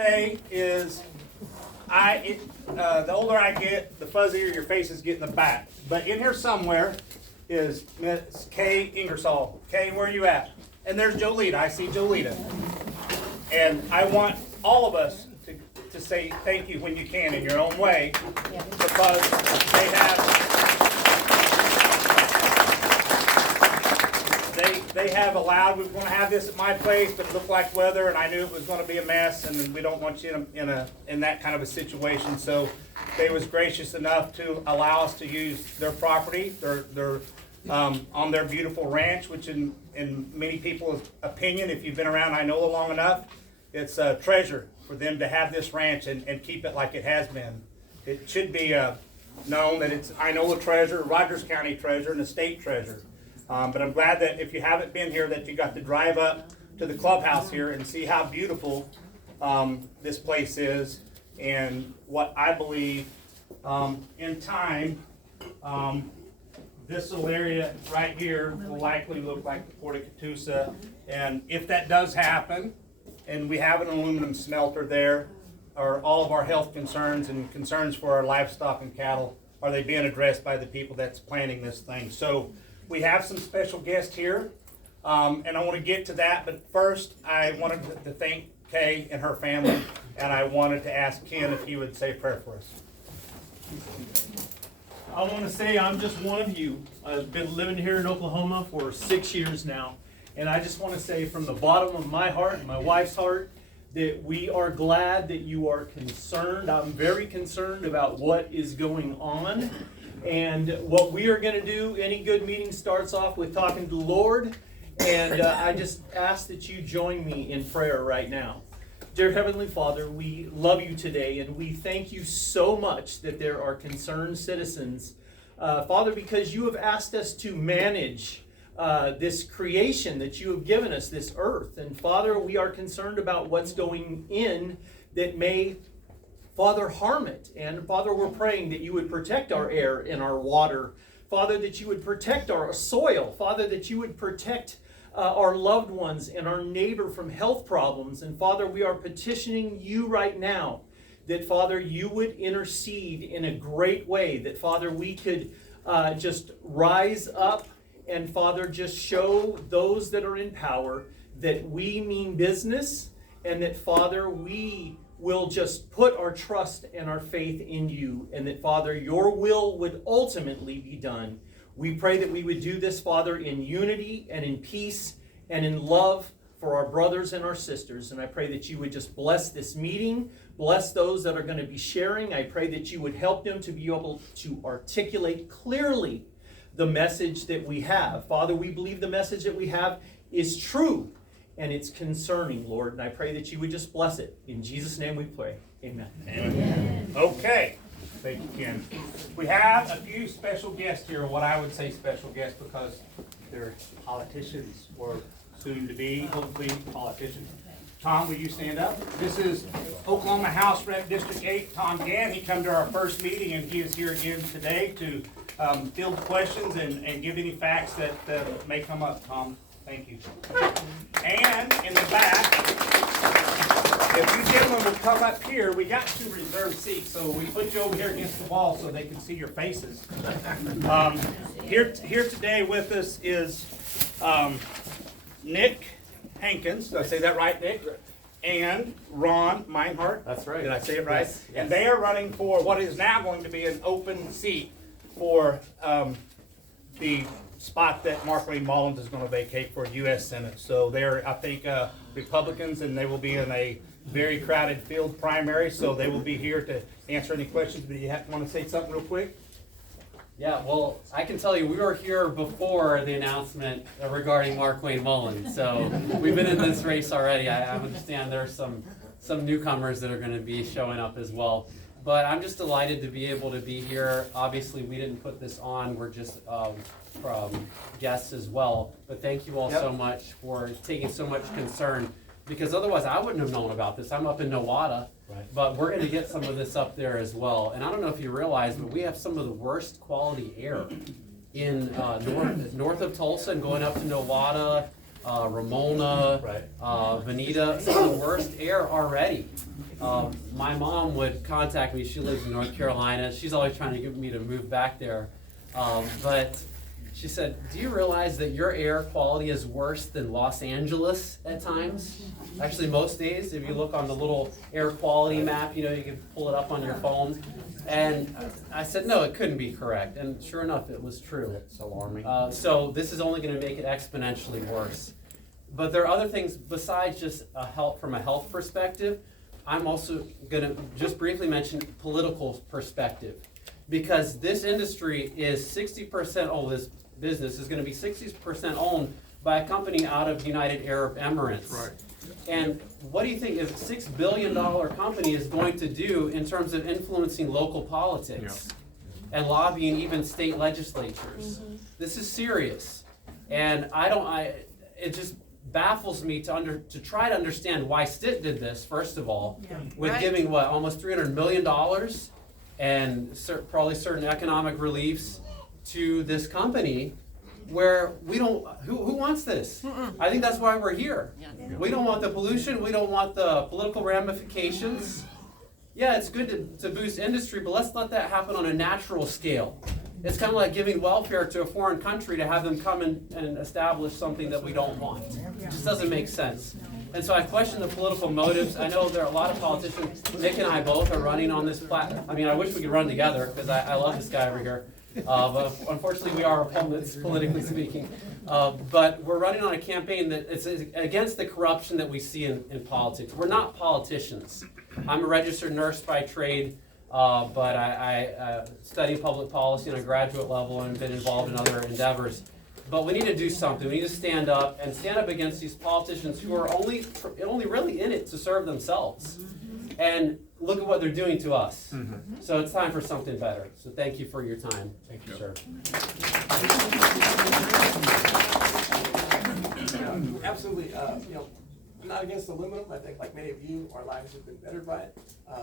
Say is, the older I get, the fuzzier your faces get in the back. But in here somewhere is Miss Kay Ingersoll. Kay, where are you at? And there's Jolita. I see Jolita. And I want all of us to say thank you when you can in your own way, because they have allowed. We were going to have this at my place, but it looked like weather, and I knew it was going to be a mess, and we don't want you in that kind of a situation. So they was gracious enough to allow us to use their property, their on their beautiful ranch, which in many people's opinion, if you've been around, I know long enough, it's a treasure for them to have this ranch and keep it like it has been. It should be known that it's Inola treasure, Rogers County treasure, and a state treasure. But I'm glad that if you haven't been here, that you got to drive up to the clubhouse here and see how beautiful this place is, and what I believe in time, this little area right here will likely look like the Port of Catoosa. And if that does happen, and we have an aluminum smelter there, are all of our health concerns and concerns for our livestock and cattle, are they being addressed by the people that's planning this thing? So we have some special guests here, and I want to get to that, but first I wanted to thank Kay and her family, and I wanted to ask Ken if he would say a prayer for us. I want to say I'm just one of you. I've been living here in Oklahoma for 6 years now, and I just want to say from the bottom of my heart and my wife's heart that we are glad that you are concerned. I'm very concerned about what is going on, and what we are going to do. Any good meeting starts off with talking to the Lord, and I just ask that you join me in prayer right now. Dear Heavenly Father, we love you today, and we thank you so much that there are concerned citizens. Father, because you have asked us to manage this creation that you have given us, this earth. And Father, we are concerned about what's going in that may, Father, harm it. And Father, we're praying that you would protect our air and our water. Father, that you would protect our soil. Father, that you would protect our loved ones and our neighbor from health problems. And Father, we are petitioning you right now that, Father, you would intercede in a great way, that, Father, we could just rise up and, Father, just show those that are in power that we mean business, and that, Father, we will just put our trust and our faith in you, and that, Father, your will would ultimately be done. We pray that we would do this, Father, in unity and in peace and in love for our brothers and our sisters. And I pray that you would just bless this meeting, bless those that are going to be sharing. I pray that you would help them to be able to articulate clearly the message that we have. Father, we believe the message that we have is true and it's concerning, Lord. And I pray that you would just bless it. In Jesus' name we pray. Amen. Amen. Okay. Thank you, Ken. We have a few special guests here, what I would say special guests, because they're politicians, or soon to be, hopefully, politicians. Tom, will you stand up? This is Oklahoma House Rep District 8, Tom Gann. He come to our first meeting, and he is here again today to field questions and give any facts that may come up, Tom. Thank you. And in the back, if you gentlemen will come up here, we got 2 reserved seats, so we put you over here against the wall so they can see your faces. Here today with us is Nick Hankins. Did I say that right, Nick? And Ron Meinhardt. That's right. Did I say it right? Yes. And they are running for what is now going to be an open seat for the spot that Markwayne Mullins is going to vacate for U.S. Senate. So they're, I think, Republicans, and they will be in a very crowded field primary, so they will be here to answer any questions. But you want to say something real quick? Yeah, well, I can tell you we were here before the announcement regarding Markwayne Mullins. So we've been in this race already. I understand there's some newcomers that are going to be showing up as well. But I'm just delighted to be able to be here. Obviously, we didn't put this on. We're just from guests as well. But thank you all so much for taking so much concern, because otherwise I wouldn't have known about this. I'm up in Nowata, but we're going to get some of this up there as well. And I don't know if you realize, but we have some of the worst quality air in north of Tulsa and going up to Nowata, Ramona, Right. Veneta, some of the worst air already. My mom would contact me. She lives in North Carolina. She's always trying to get me to move back there. But she said, do you realize that your air quality is worse than Los Angeles at times? Actually, most days, if you look on the little air quality map, you can pull it up on your phone. And I said, no, it couldn't be correct. And sure enough, it was true. That's alarming. So this is only going to make it exponentially worse. But there are other things besides just from a health perspective. I'm also going to just briefly mention political perspective, because this industry is 60% owned. This business is going to be 60% owned by a company out of United Arab Emirates. Right. And what do you think is a $6 billion company is going to do in terms of influencing local politics and lobbying even state legislatures? This is serious, and it just baffles me to try to understand why Stitt did this, first of all, with giving almost $300 million and probably certain economic reliefs to this company, where we don't, who wants this? I think that's why we're here. We don't want the pollution, we don't want the political ramifications. Yeah, it's good to boost industry, but let's let that happen on a natural scale. It's kind of like giving welfare to a foreign country to have them come and establish something that we don't want. It just doesn't make sense. And so I question the political motives. I know there are a lot of politicians. Nick and I both are running on this platform. I mean, I wish we could run together, because I love this guy over here. But unfortunately, we are opponents, politically speaking. But we're running on a campaign that is against the corruption that we see in politics. We're not politicians. I'm a registered nurse by trade, but I study public policy on a graduate level and been involved in other endeavors. But we need to do something. We need to stand up against these politicians who are only really in it to serve themselves. And look at what they're doing to us. So it's time for something better. So thank you for your time. Thank you, sir. Absolutely. I'm not against aluminum. I think, like many of you, our lives have been bettered by it.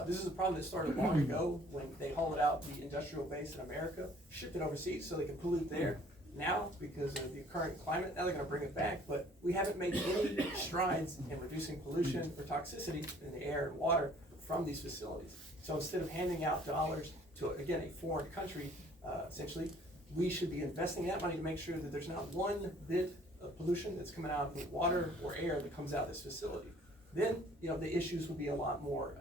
This is a problem that started long ago when they hauled out the industrial base in America, shipped it overseas so they could pollute there. Now, because of the current climate, now they're going to bring it back, but we haven't made any strides in reducing pollution or toxicity in the air and water from these facilities. So instead of handing out dollars to, again, a foreign country, essentially, we should be investing that money to make sure that there's not one bit of pollution that's coming out of the water or air that comes out of this facility. Then, the issues would be a lot more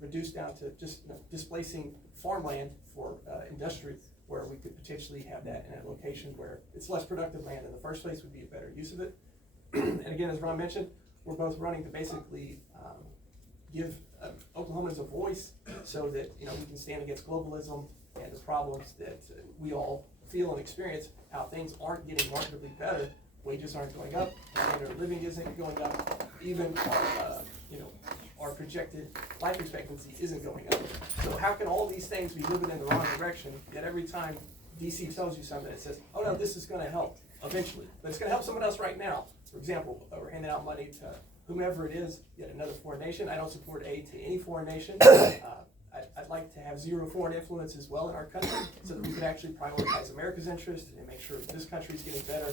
reduced down to just displacing farmland for industry, where we could potentially have that in a location where it's less productive land in the first place, would be a better use of it. And again, as Ron mentioned, we're both running to basically give Oklahomans a voice so that we can stand against globalism and the problems that we all feel and experience, how things aren't getting markedly better, wages aren't going up, standard of living isn't going up, even our projected life expectancy isn't going up. So how can all these things be moving in the wrong direction, yet every time DC tells you something, it says, oh no, this is going to help eventually, but it's going to help someone else right now. For example, we're handing out money to whomever it is, yet another foreign nation. I don't support aid to any foreign nation. I'd like to have zero foreign influence as well in our country, so that we could actually prioritize America's interest and make sure that this country is getting better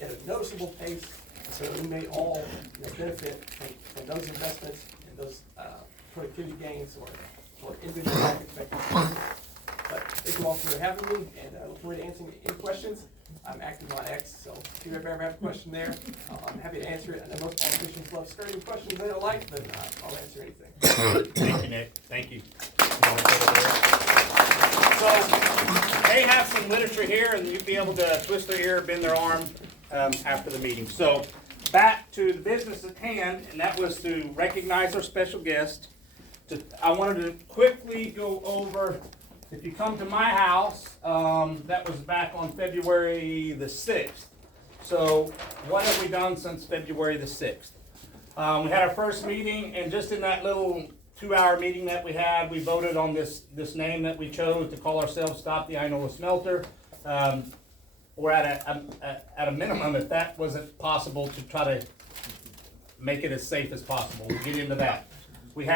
at a noticeable pace, so that we may all benefit from those investments and those productivity gains or individual life expectancy. But thank you all for having me, and I look forward to answering any questions. I'm active on X, so if you ever have a question there, I'm happy to answer it. I know most politicians love skirting questions they don't like, but I'll answer anything. Thank you, Nick. Thank you. So they have some literature here, and you'll be able to twist their ear, bend their arm after the meeting. So back to the business at hand, and that was to recognize our special guest. I wanted to quickly go over, if you come to my house, that was back on February the 6th. So what have we done since February the 6th? We had our first meeting, and just in that little 2-hour meeting that we had, we voted on this name that we chose to call ourselves Stop the Inola Smelter. Or at a minimum, if that wasn't possible, to try to make it as safe as possible. We'll get into that. We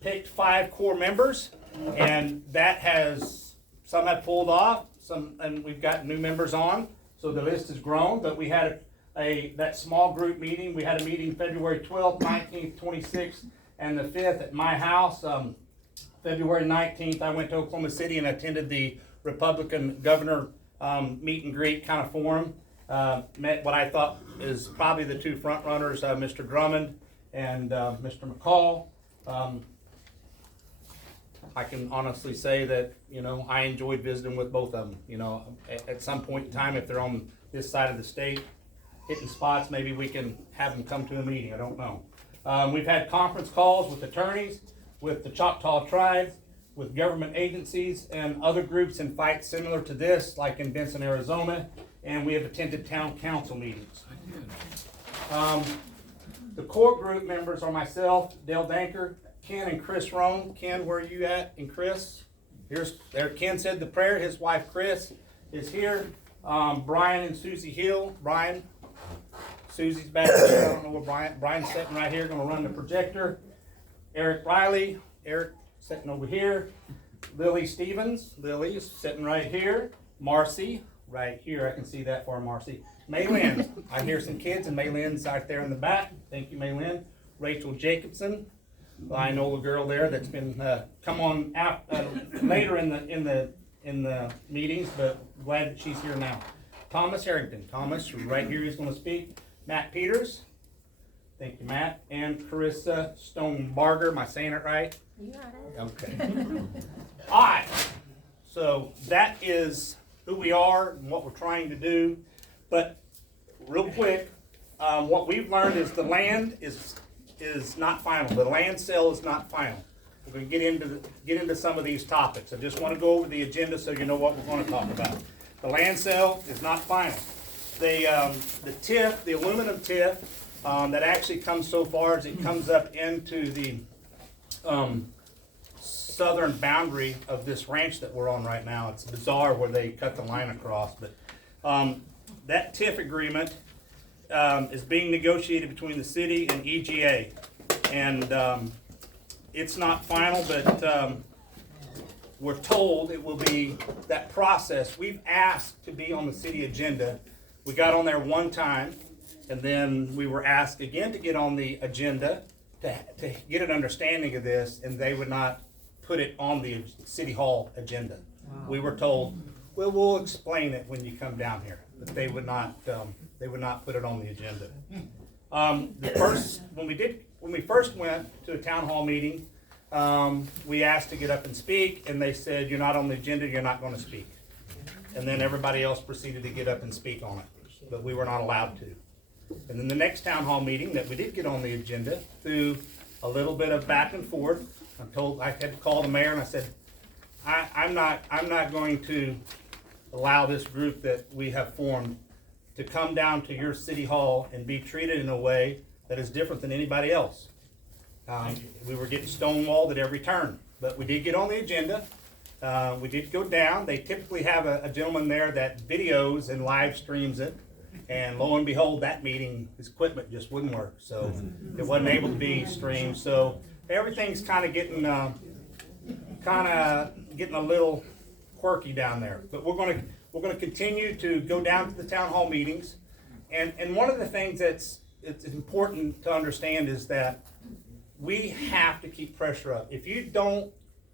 picked 5 core members, and that some have pulled off, and we've got new members on. So the list has grown, but we had that small group meeting. We had a meeting February 12th, 19th, 26th, and the 5th at my house. February 19th, I went to Oklahoma City and attended the Republican governor meet and greet kind of forum. Met what I thought is probably the two front runners, Mr. Drummond and Mr. McCall. I can honestly say that, I enjoyed visiting with both of them. At some point in time, if they're on this side of the state, hitting spots, maybe we can have them come to a meeting, I don't know. We've had conference calls with attorneys, with the Choctaw Tribe, with government agencies and other groups in fights similar to this, like in Benson, Arizona, and we have attended town council meetings. The core group members are myself, Dale Danker, Ken and Chris Roan. Ken, where are you at? And Chris? There. Ken said the prayer. His wife Chris is here. Brian and Susie Hill. Brian, Susie's back there. I don't know where Brian's sitting right here, gonna run the projector. Eric Riley. Eric sitting over here. Lily Stevens. Lily is sitting right here. Marcy, right here. I can see that far, Marcy. Maylin. I hear some kids, and Maylin's out there in the back. Thank you, Maylin. Rachel Jacobson. I know a girl there that's been come on out later in the meetings, but glad that she's here now. Thomas Harrington. Thomas, right here, is going to speak. Matt Peters. Thank you, Matt. And Carissa Stonebarger. Am I saying it right? You got it. Okay. All right. So that is who we are and what we're trying to do. But real quick, what we've learned is the land is not final. The land sale is not final. We're going to get into some of these topics. I just want to go over the agenda so you know what we're going to talk about. The land sale is not final. The TIF, the aluminum TIF, that actually comes so far as it comes up into the southern boundary of this ranch that we're on right now. It's bizarre where they cut the line across, but that TIF agreement is being negotiated between the city and EGA, and it's not final, but we're told it will be that process. We've asked to be on the city agenda. We got on there one time, and then we were asked again to get on the agenda to get an understanding of this, and they would not put it on the city hall agenda. Wow. We were told, well, we'll explain it when you come down here, but they would not put it on the agenda. When we first went to a town hall meeting, we asked to get up and speak, and they said, you're not on the agenda, you're not going to speak. And then everybody else proceeded to get up and speak on it, but we were not allowed to. And then the next town hall meeting that we did get on the agenda, through a little bit of back and forth, I had to call the mayor and I said, I'm not going to allow this group that we have formed to come down to your city hall and be treated in a way that is different than anybody else. We were getting stonewalled at every turn, but we did get on the agenda. We did go down. They typically have a gentleman there that videos and live streams it. And lo and behold, that meeting, his equipment just wouldn't work. So it wasn't able to be streamed. So everything's kind of getting a little quirky down there. But we're gonna continue to go down to the town hall meetings. And one of the things it's important to understand is that we have to keep pressure up. If you don't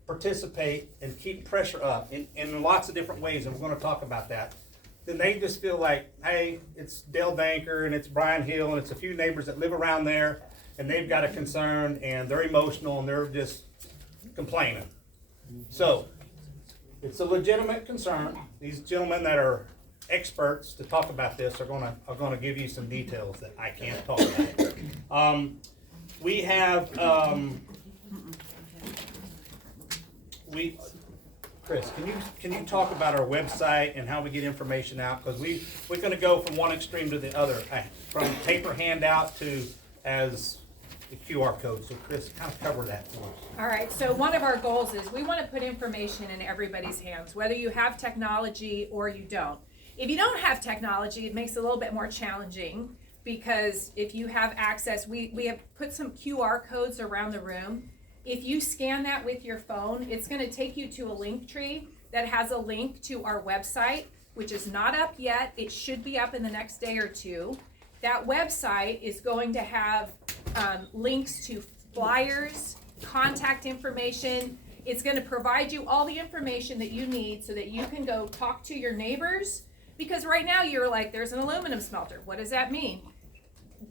participate and keep pressure up in lots of different ways, and we're going to talk about that, then they just feel like, hey, it's Dale Danker and it's Brian Hill and it's a few neighbors that live around there, and they've got a concern and they're emotional and they're just complaining. So it's a legitimate concern. These gentlemen that are experts to talk about this are going to give you some details that I can't talk about. We have Chris, can you talk about our website and how we get information out? Because we're going to go from one extreme to the other, from paper handout to as the QR code. So Chris, kind of cover that for us. All right, so one of our goals is we want to put information in everybody's hands, whether you have technology or you don't. If you don't have technology, it makes it a little bit more challenging, because if you have access, we have put some QR codes around the room. If you scan that with your phone, it's going to take you to a link tree that has a link to our website, which is not up yet. It should be up in the next day or two. That website is going to have links to flyers, contact information. It's going to provide you all the information that you need so that you can go talk to your neighbors. Because right now you're like, there's an aluminum smelter. What does that mean?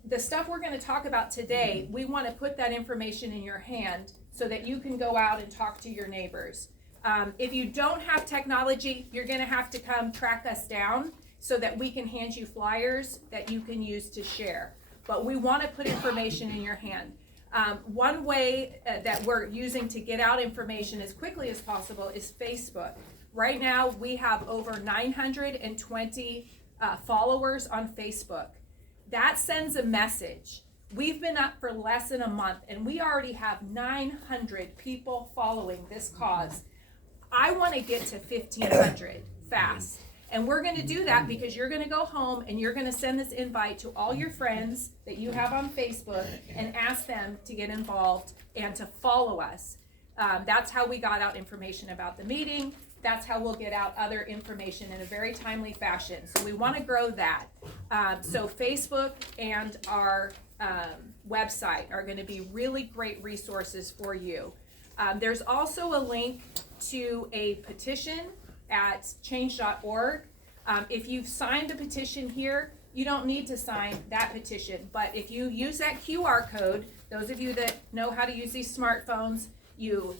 The stuff we're going to talk about today, we want to put that information in your hand so that you can go out and talk to your neighbors. If you don't have technology, you're going to have to come track us down so that we can hand you flyers that you can use to share. But we want to put information in your hand. One way that we're using to get out information as quickly as possible is Facebook. Right now, we have over 920 followers on Facebook. That sends a message. We've been up for less than a month, and we already have 900 people following this cause. I want to get to 1,500 fast. And we're going to do that because you're going to go home and you're going to send this invite to all your friends that you have on Facebook and ask them to get involved and to follow us. That's how we got out information about the meeting. That's how we'll get out other information in a very timely fashion. So we want to grow that. So Facebook and our website are going to be really great resources for you. There's also a link to a petition at change.org. If you've signed a petition here, you don't need to sign that petition. But if you use that QR code, those of you that know how to use these smartphones, you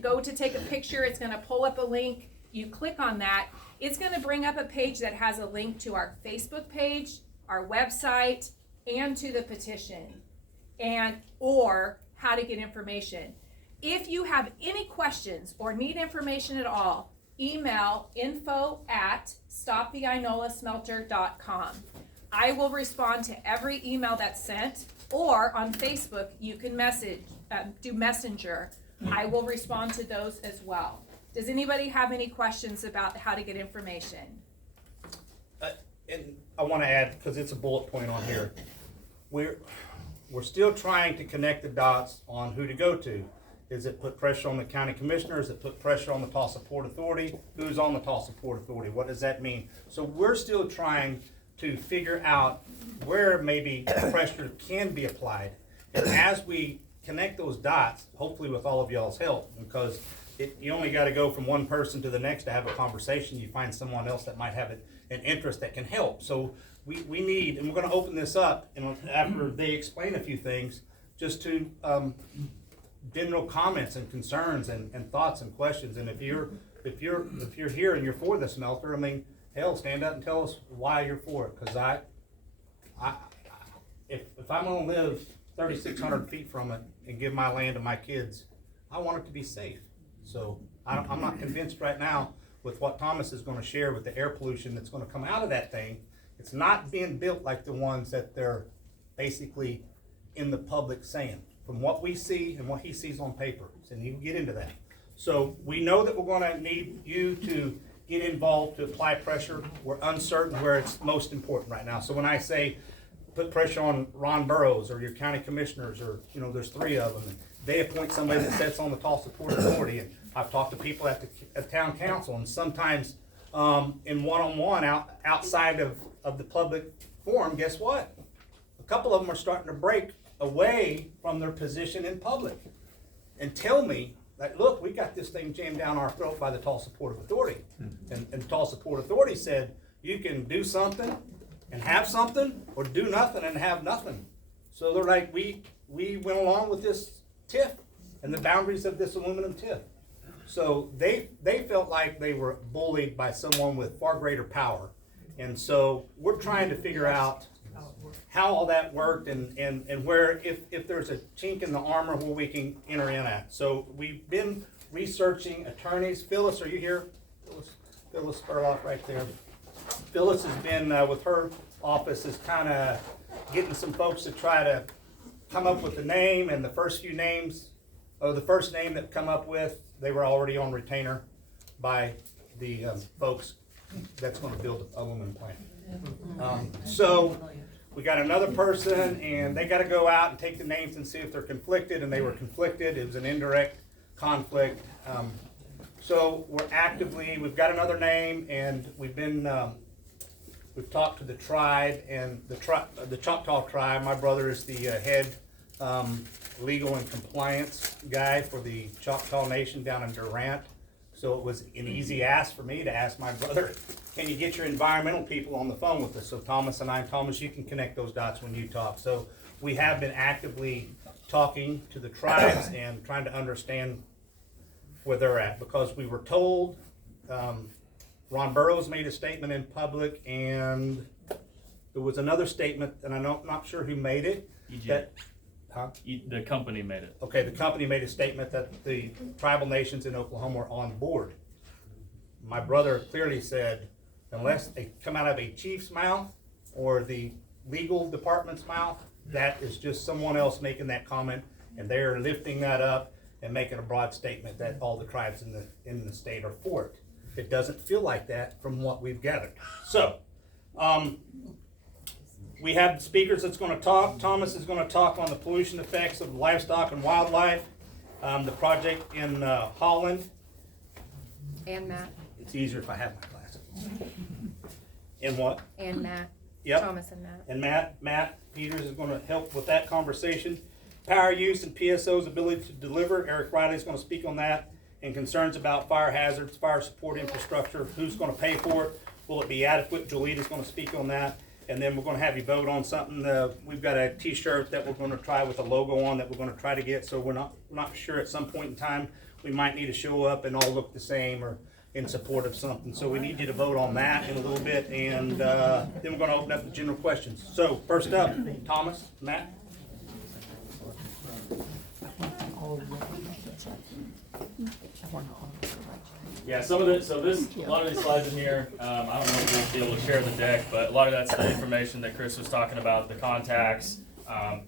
go to take a picture, it's going to pull up a link. You click on that. It's going to bring up a page that has a link to our Facebook page, our website, and to the petition, or how to get information. If you have any questions or need information at all, email info@stoptheinolasmelter.com. I will respond to every email that's sent, or on Facebook, you can do Messenger. I will respond to those as well. Does anybody have any questions about how to get information? And I want to add, because it's a bullet point on here, we're still trying to connect the dots on who to go to. Is it put pressure on the county commissioner? Is it put pressure on the Tulsa Port Authority? Who's on the Tulsa Port Authority? What does that mean? So we're still trying to figure out where maybe pressure can be applied. And as we connect those dots, hopefully with all of y'all's help, because you only got to go from one person to the next to have a conversation. You find someone else that might have an interest that can help. So we need, and we're going to open this up, and after they explain a few things, just to general comments and concerns and thoughts and questions. And if you're here and you're for the smelter, I mean, hell, stand up and tell us why you're for it. Because if I'm going to live 3,600 feet from it and give my land to my kids, I want it to be safe. So I'm not convinced right now with what Thomas is going to share with the air pollution that's going to come out of that thing. It's not being built like the ones that they're basically in the public saying. From what we see and what he sees on paper, and you can get into that. So we know that we're going to need you to get involved to apply pressure. We're uncertain where it's most important right now. So when I say put pressure on Ron Burrows or your county commissioners, or there's 3 of them, and they appoint somebody that sits on the Tulsa Port Authority. And I've talked to people at the town council, and sometimes in one-on-one outside of the public forum. Guess what? A couple of them are starting to break away from their position in public and tell me that, look, we got this thing jammed down our throat by the Tulsa Port Authority. And Tulsa Port Authority said, you can do something and have something, or do nothing and have nothing. So they're like, we went along with this TIF and the boundaries of this aluminum TIF. So they felt like they were bullied by someone with far greater power. And so we're trying to figure out how all that worked and where, if there's a chink in the armor, where we can enter in at. So we've been researching attorneys. Phyllis, are you here? Phyllis Spurlock right there. Phyllis has been with her office is kind of getting some folks to try to come up with the name, and the first few names, or the first name that come up with, they were already on retainer by the folks that's going to build the aluminum plant. So we got another person, and they got to go out and take the names and see if they're conflicted, and they were conflicted. It was an indirect conflict. So we've got another name, and we've talked to the tribe, and the Choctaw tribe. My brother is the head legal and compliance guy for the Choctaw Nation down in Durant. So it was an easy ask for me to ask my brother, can you get your environmental people on the phone with us? So Thomas, you can connect those dots when you talk. So we have been actively talking to the tribes and trying to understand where they're at, because we were told, Ron Burrows made a statement in public, and there was another statement, and I'm not sure who made it. That, The company made it. okay, the company made a statement that the tribal nations in Oklahoma are on board. My brother clearly said, unless they come out of a chief's mouth or the legal department's mouth, that is just someone else making that comment, and they're lifting that up and making a broad statement that all the tribes in the state are for it. It doesn't feel like that from what we've gathered. So, we have speakers that's gonna talk. Thomas is gonna talk on the pollution effects of livestock and wildlife, the project in Holland. And Matt, It's easier if I have my glasses. And what? and Matt. Yep. Thomas and Matt. And Matt Peters is gonna help with that conversation. Power use and PSO's ability to deliver, Eric Riley is gonna speak on that. And concerns about fire hazards, fire support infrastructure, who's gonna pay for it? Will it be adequate? Jolita's gonna speak on that. And then we're gonna have you vote on something. We've got a t-shirt that we're gonna try with a logo on that we're gonna try to get, so we're not sure at some point in time, we might need to show up and all look the same or in support of something. So we need you to vote on that in a little bit, and then we're gonna open up the general questions. So first up, Thomas, Matt? Yeah, some of it, so this, a lot of these slides in here, I don't know if we'll be able to share the deck, but a lot of that's the information that Chris was talking about, the contacts,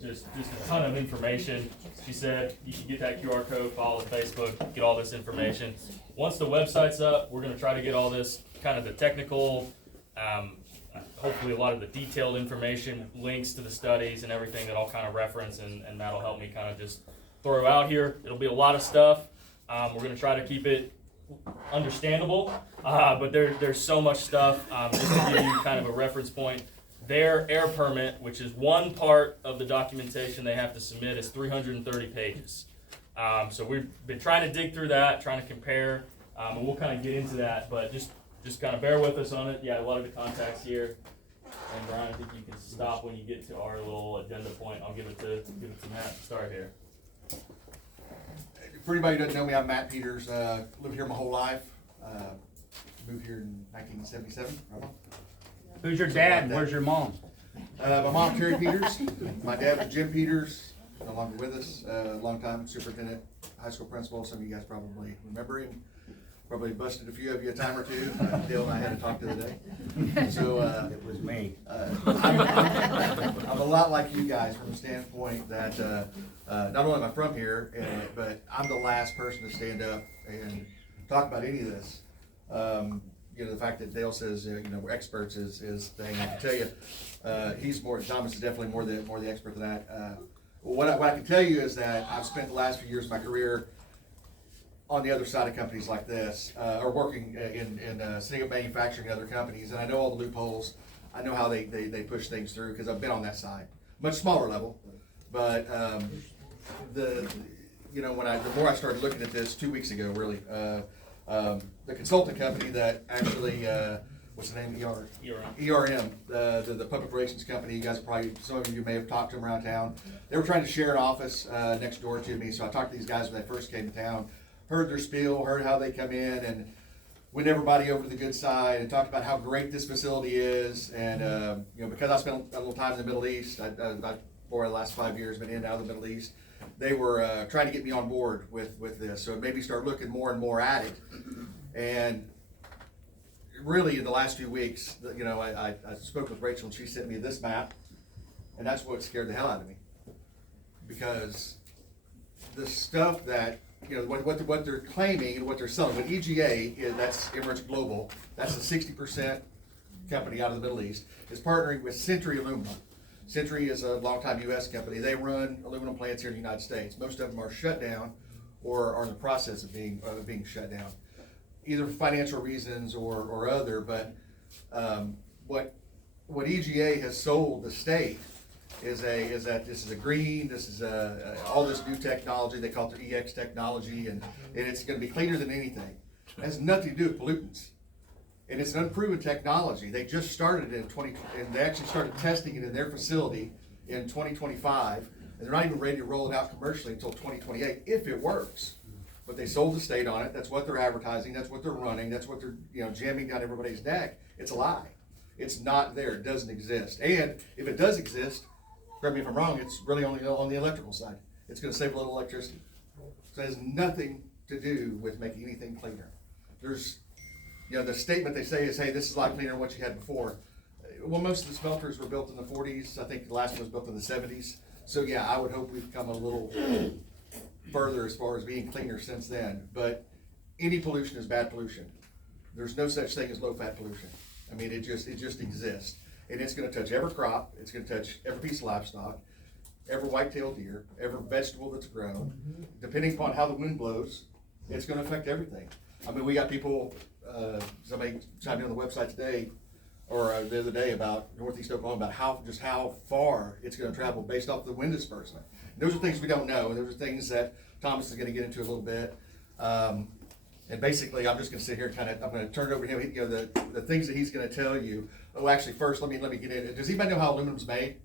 just a ton of information. She said you can get that QR code, follow Facebook, get all this information. Once the website's up, we're gonna try to get all this, kind of the technical, hopefully a lot of the detailed information, links to the studies and everything that I'll kind of reference, and that'll help me kind of just throw out here. It'll be a lot of stuff. We're gonna try to keep it understandable, but there's so much stuff. Just to give you kind of a reference point, their air permit, which is one part of the documentation they have to submit, is 330 pages. So we've been trying to dig through that, trying to compare, and we'll kind of get into that, but just kind of bear with us on it. Yeah, a lot of the contacts here. And Brian, I think you can stop when you get to our little agenda point. I'll give it to Matt to start here. For anybody who doesn't know me, I'm Matt Peters. Lived here my whole life. Moved here in 1977. Right on. Who's your dad and where's your mom? My mom, Terry Peters. My dad was Jim Peters, no longer with us. Long time superintendent, high school principal. Some of you guys probably remember him. Probably busted a few of you a time or two. Dale and I had to talk the other day. So It was me. I'm a lot like you guys from the standpoint that not only am I from here, but I'm the last person to stand up and talk about any of this. You know, the fact that Dale says, you know, we're experts is the thing. I can tell you, Thomas is definitely more the expert than that. What I can tell you is that I've spent the last few years of my career on the other side of companies like this, or working in setting up manufacturing in other companies, and I know all the loopholes. I know how they push things through because I've been on that side, much smaller level. But the more I started looking at this 2 weeks ago, really, the consulting company that actually, what's the name? ERM, the public relations company. You guys probably, some of you may have talked to them around town. They were trying to share an office next door to me, so I talked to these guys when they first came to town. Heard their spiel, heard how they come in, and went everybody over to the good side and talked about how great this facility is. And you know, because I spent a little time in the Middle East, about 4 of the last 5 years been in and out of the Middle East. They were trying to get me on board with this, so it made me start looking more and more at it. And really, in the last few weeks, you know, I spoke with Rachel, and she sent me this map, and that's what scared the hell out of me, because the stuff that, you know, what they're claiming and what they're selling. But EGA, that's Emirates Global, that's a 60% company out of the Middle East, is partnering with Century Aluminum. Century is a longtime U.S. company. They run aluminum plants here in the United States. Most of them are shut down or are in the process of being shut down. either for financial reasons or other, but, what EGA has sold the state is that this is a green, this is all this new technology, they call it their EX technology, and it's gonna be cleaner than anything. It has nothing to do with pollutants. And it's an unproven technology. They just started it and they actually started testing it in their facility in 2025, and they're not even ready to roll it out commercially until 2028, if it works. But they sold the state on it, that's what they're advertising, that's what they're running, that's what they're, jamming down everybody's neck. It's a lie. It's not there, it doesn't exist. And if it does exist, correct me if I'm wrong, it's really only on the electrical side. It's gonna save a little electricity. So it has nothing to do with making anything cleaner. There's, the statement they say is, hey, this is a lot cleaner than what you had before. Well, most of the smelters were built in the 40s. I think the last one was built in the 70s. So yeah, I would hope we've come a little further as far as being cleaner since then. But any pollution is bad pollution. There's no such thing as low-fat pollution. I mean, it just exists. And it's gonna touch every crop, it's gonna touch every piece of livestock, every white-tailed deer, every vegetable that's grown. Depending upon how the wind blows, it's gonna affect everything. I mean, we got people, somebody chimed in on the website today, or the other day, about northeast Oklahoma, about how far it's gonna travel based off the wind disbursement. And those are things we don't know, and those are things that Thomas is gonna get into a little bit. And basically, I'm just gonna sit here and I'm gonna turn it over to him, the things that he's gonna tell you. Oh, actually, first, let me get in. Does anybody know how aluminum's made?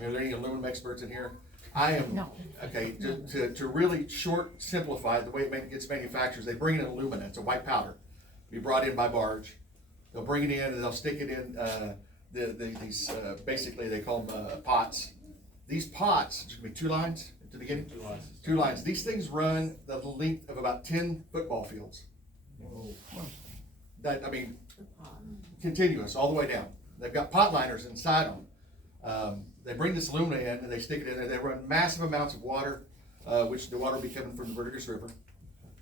Are there any aluminum experts in here? I am. No. Okay, to really simplify the way it gets manufactured, they bring in alumina, it's a white powder, be brought in by barge. They'll bring it in and they'll stick it in, these, basically they call them, pots. These pots, there's gonna be 2 lines at the beginning? 2 lines. 2 lines. These things run the length of about 10 football fields. That, I mean, continuous, all the way down. They've got pot liners inside them. They bring this alumina in and they stick it in there. They run massive amounts of water, which the water will be coming from the Verdigris River.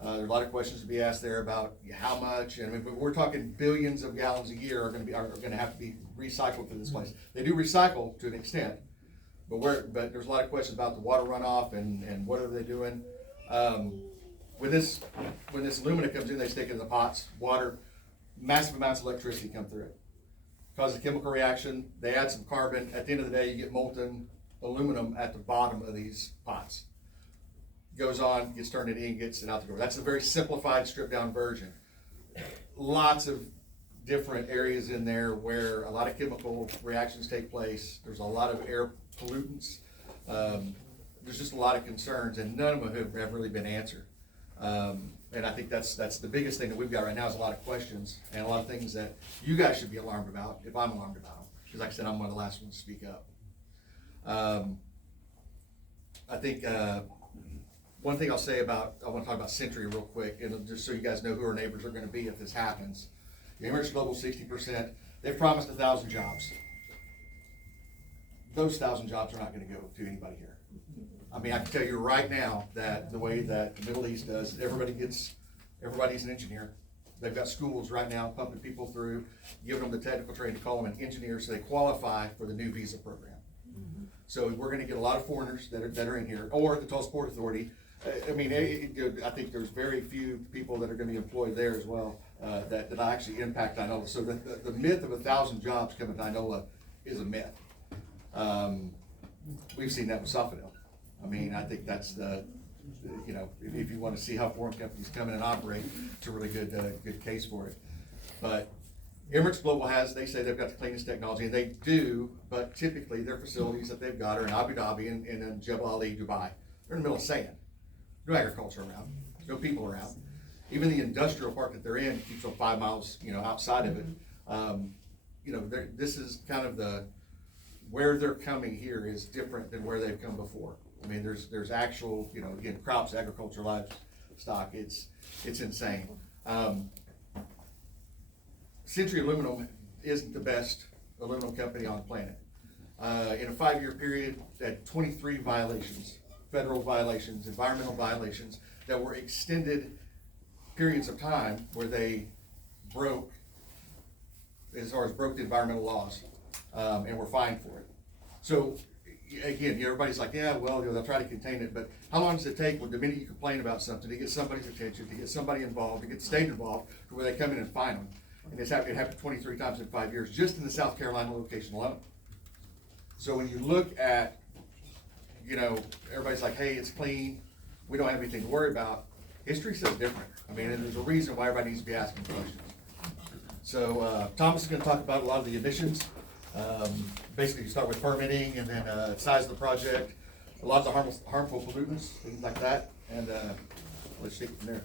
There are a lot of questions to be asked there about how much, and I mean, we're talking billions of gallons a year are gonna have to be recycled through this place. They do recycle to an extent, but there's a lot of questions about the water runoff and what are they doing. When this alumina comes in, they stick it in the pots, water, massive amounts of electricity come through it. Causes a chemical reaction, they add some carbon, at the end of the day, you get molten aluminum at the bottom of these pots. Goes on, gets turned into ingots and out the door. That's a very simplified, stripped down version. Lots of different areas in there where a lot of chemical reactions take place. There's a lot of air pollutants. There's just a lot of concerns, and none of them have really been answered. And I think that's the biggest thing that we've got right now is a lot of questions and a lot of things that you guys should be alarmed about if I'm alarmed about them. Because like I said, I'm one of the last ones to speak up. I think one thing I'll say I want to talk about Century real quick, and just so you guys know who our neighbors are going to be if this happens. Emirates Global 60%, they've promised 1,000 jobs. Those 1,000 jobs are not going to go to anybody here. I mean, I can tell you right now that the way that the Middle East does, everybody's an engineer. They've got schools right now pumping people through, giving them the technical training to call them an engineer so they qualify for the new visa program. So we're gonna get a lot of foreigners that are in here, or the Tulsa Port Authority. I mean, I think there's very few people that are gonna be employed there as well, that actually impact Inola. So the myth of 1,000 jobs coming to Inola is a myth. We've seen that with Sofidel. I mean, I think that's if you want to see how foreign companies come in and operate, it's a really good case for it. But Emirates Global they say they've got the cleanest technology, and they do, but typically their facilities that they've got are in Abu Dhabi and in Jebel Ali, Dubai. They're in the middle of sand. No agriculture around, no people around. Even the industrial park that they're in keeps them 5 miles, outside of it. This is kind of where they're coming here is different than where they've come before. I mean, there's actual, again, crops, agriculture, livestock. It's insane. Century Aluminum isn't the best aluminum company on the planet. In a 5-year period, they had 23 violations, federal violations, environmental violations that were extended periods of time where they broke the environmental laws, and were fined for it. So, again, everybody's like, yeah, well, they'll try to contain it, but how long does it take when the minute you complain about something to get somebody's attention, to get somebody involved, to get the state involved, to where they come in and find them? And it happened 23 times in 5 years, just in the South Carolina location alone. So when you look at, everybody's like, hey, it's clean, we don't have anything to worry about. History says different. I mean, and there's a reason why everybody needs to be asking questions. So Thomas is going to talk about a lot of the emissions. Basically, you start with permitting and then size of the project, a lot of the harmful pollutants, things like that. And let's take it from there.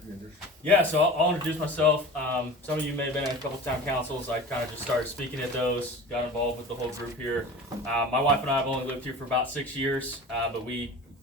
Yeah, so I'll introduce myself. Some of you may have been in a couple town councils. I kind of just started speaking at those, got involved with the whole group here. My wife and I have only lived here for about 6 years, but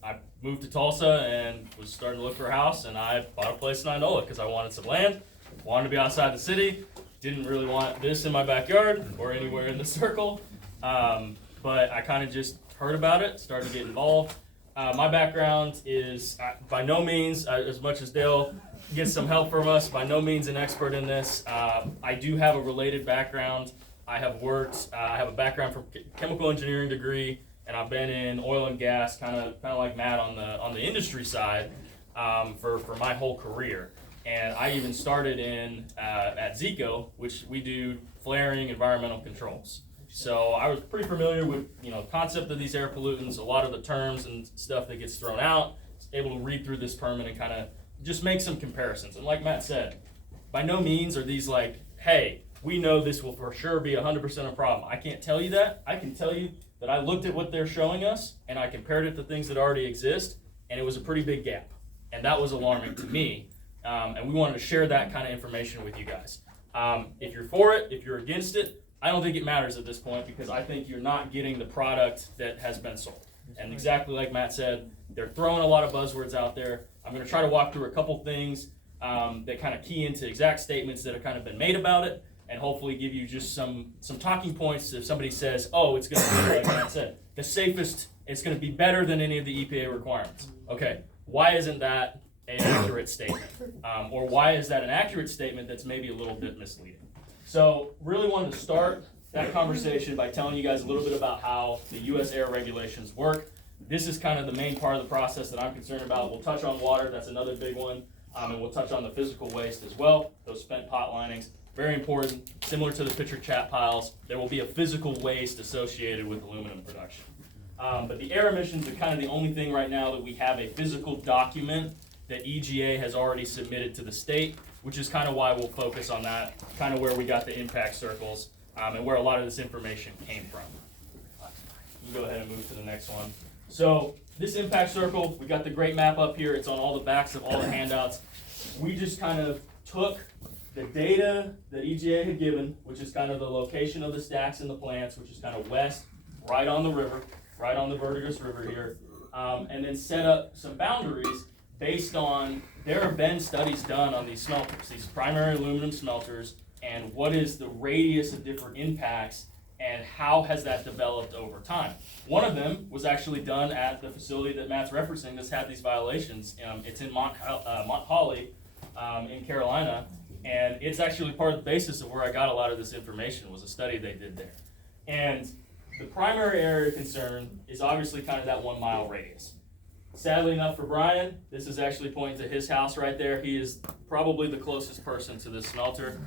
I moved to Tulsa and was starting to look for a house, and I bought a place in Inola because I wanted some land, wanted to be outside the city, didn't really want this in my backyard or anywhere in the circle, but I kind of just heard about it, started to get involved. My background is by no means, as much as Dale gets some help from us, by no means an expert in this. I do have a related background. I have worked, I have a background from chemical engineering degree, and I've been in oil and gas, kind of like Matt on the industry side, for my whole career. And I even started at Zeco, which we do flaring environmental controls. So I was pretty familiar with the concept of these air pollutants, a lot of the terms and stuff that gets thrown out. Able to read through this permit and kind of just make some comparisons. And like Matt said, by no means are these like, hey, we know this will for sure be 100% a problem. I can't tell you that. I can tell you that I looked at what they're showing us and I compared it to things that already exist, and it was a pretty big gap. And that was alarming to me. And we wanted to share that kind of information with you guys. If you're for it, if you're against it, I don't think it matters at this point, because I think you're not getting the product that has been sold. And exactly like Matt said, they're throwing a lot of buzzwords out there. I'm going to try to walk through a couple things that kind of key into exact statements that have kind of been made about it, and hopefully give you just some talking points if somebody says, oh, it's going to be, like Matt said, the safest, it's going to be better than any of the EPA requirements. Okay, why isn't that an accurate statement? Or why is that an accurate statement that's maybe a little bit misleading? So really wanted to start that conversation by telling you guys a little bit about how the U.S. air regulations work. This is kind of the main part of the process that I'm concerned about. We'll touch on water, that's another big one, and we'll touch on the physical waste as well, those spent pot linings. Very important, similar to the pitcher chat piles, there will be a physical waste associated with aluminum production. But the air emissions are kind of the only thing right now that we have a physical document that EGA has already submitted to the state, which is kind of why we'll focus on that, kind of where we got the impact circles, and where a lot of this information came from. You can go ahead and move to the next one. So this impact circle, we got the great map up here. It's on all the backs of all the handouts. We just kind of took the data that EGA had given, which is kind of the location of the stacks and the plants, which is kind of west, right on the river, right on the Verdigris River here, and then set up some boundaries based on, there have been studies done on these smelters, these primary aluminum smelters, and what is the radius of different impacts and how has that developed over time. One of them was actually done at the facility that Matt's referencing that's had these violations. It's in Mount Holly in Carolina, and it's actually part of the basis of where I got a lot of this information, was a study they did there. And the primary area of concern is obviously kind of that 1 mile radius. Sadly enough for Brian, this is actually pointing to his house right there. He is probably the closest person to this smelter.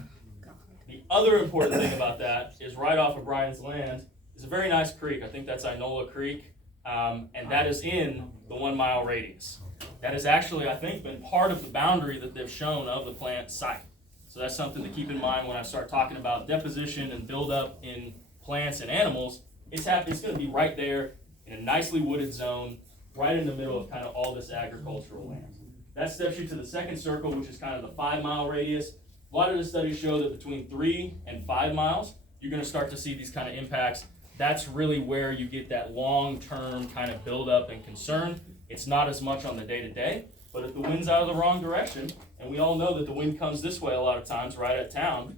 The other important thing about that is right off of Brian's land is a very nice creek. I think that's Inola Creek, and that is in the 1 mile radius. That has actually, I think, been part of the boundary that they've shown of the plant site. So that's something to keep in mind when I start talking about deposition and buildup in plants and animals. It's going to be right there in a nicely wooded zone, right in the middle of kind of all this agricultural land. That steps you to the second circle, which is kind of the 5 mile radius. A lot of the studies show that between 3 and 5 miles, you're going to start to see these kind of impacts. That's really where you get that long-term kind of buildup and concern. It's not as much on the day-to-day, but if the wind's out of the wrong direction, and we all know that the wind comes this way a lot of times, right at town,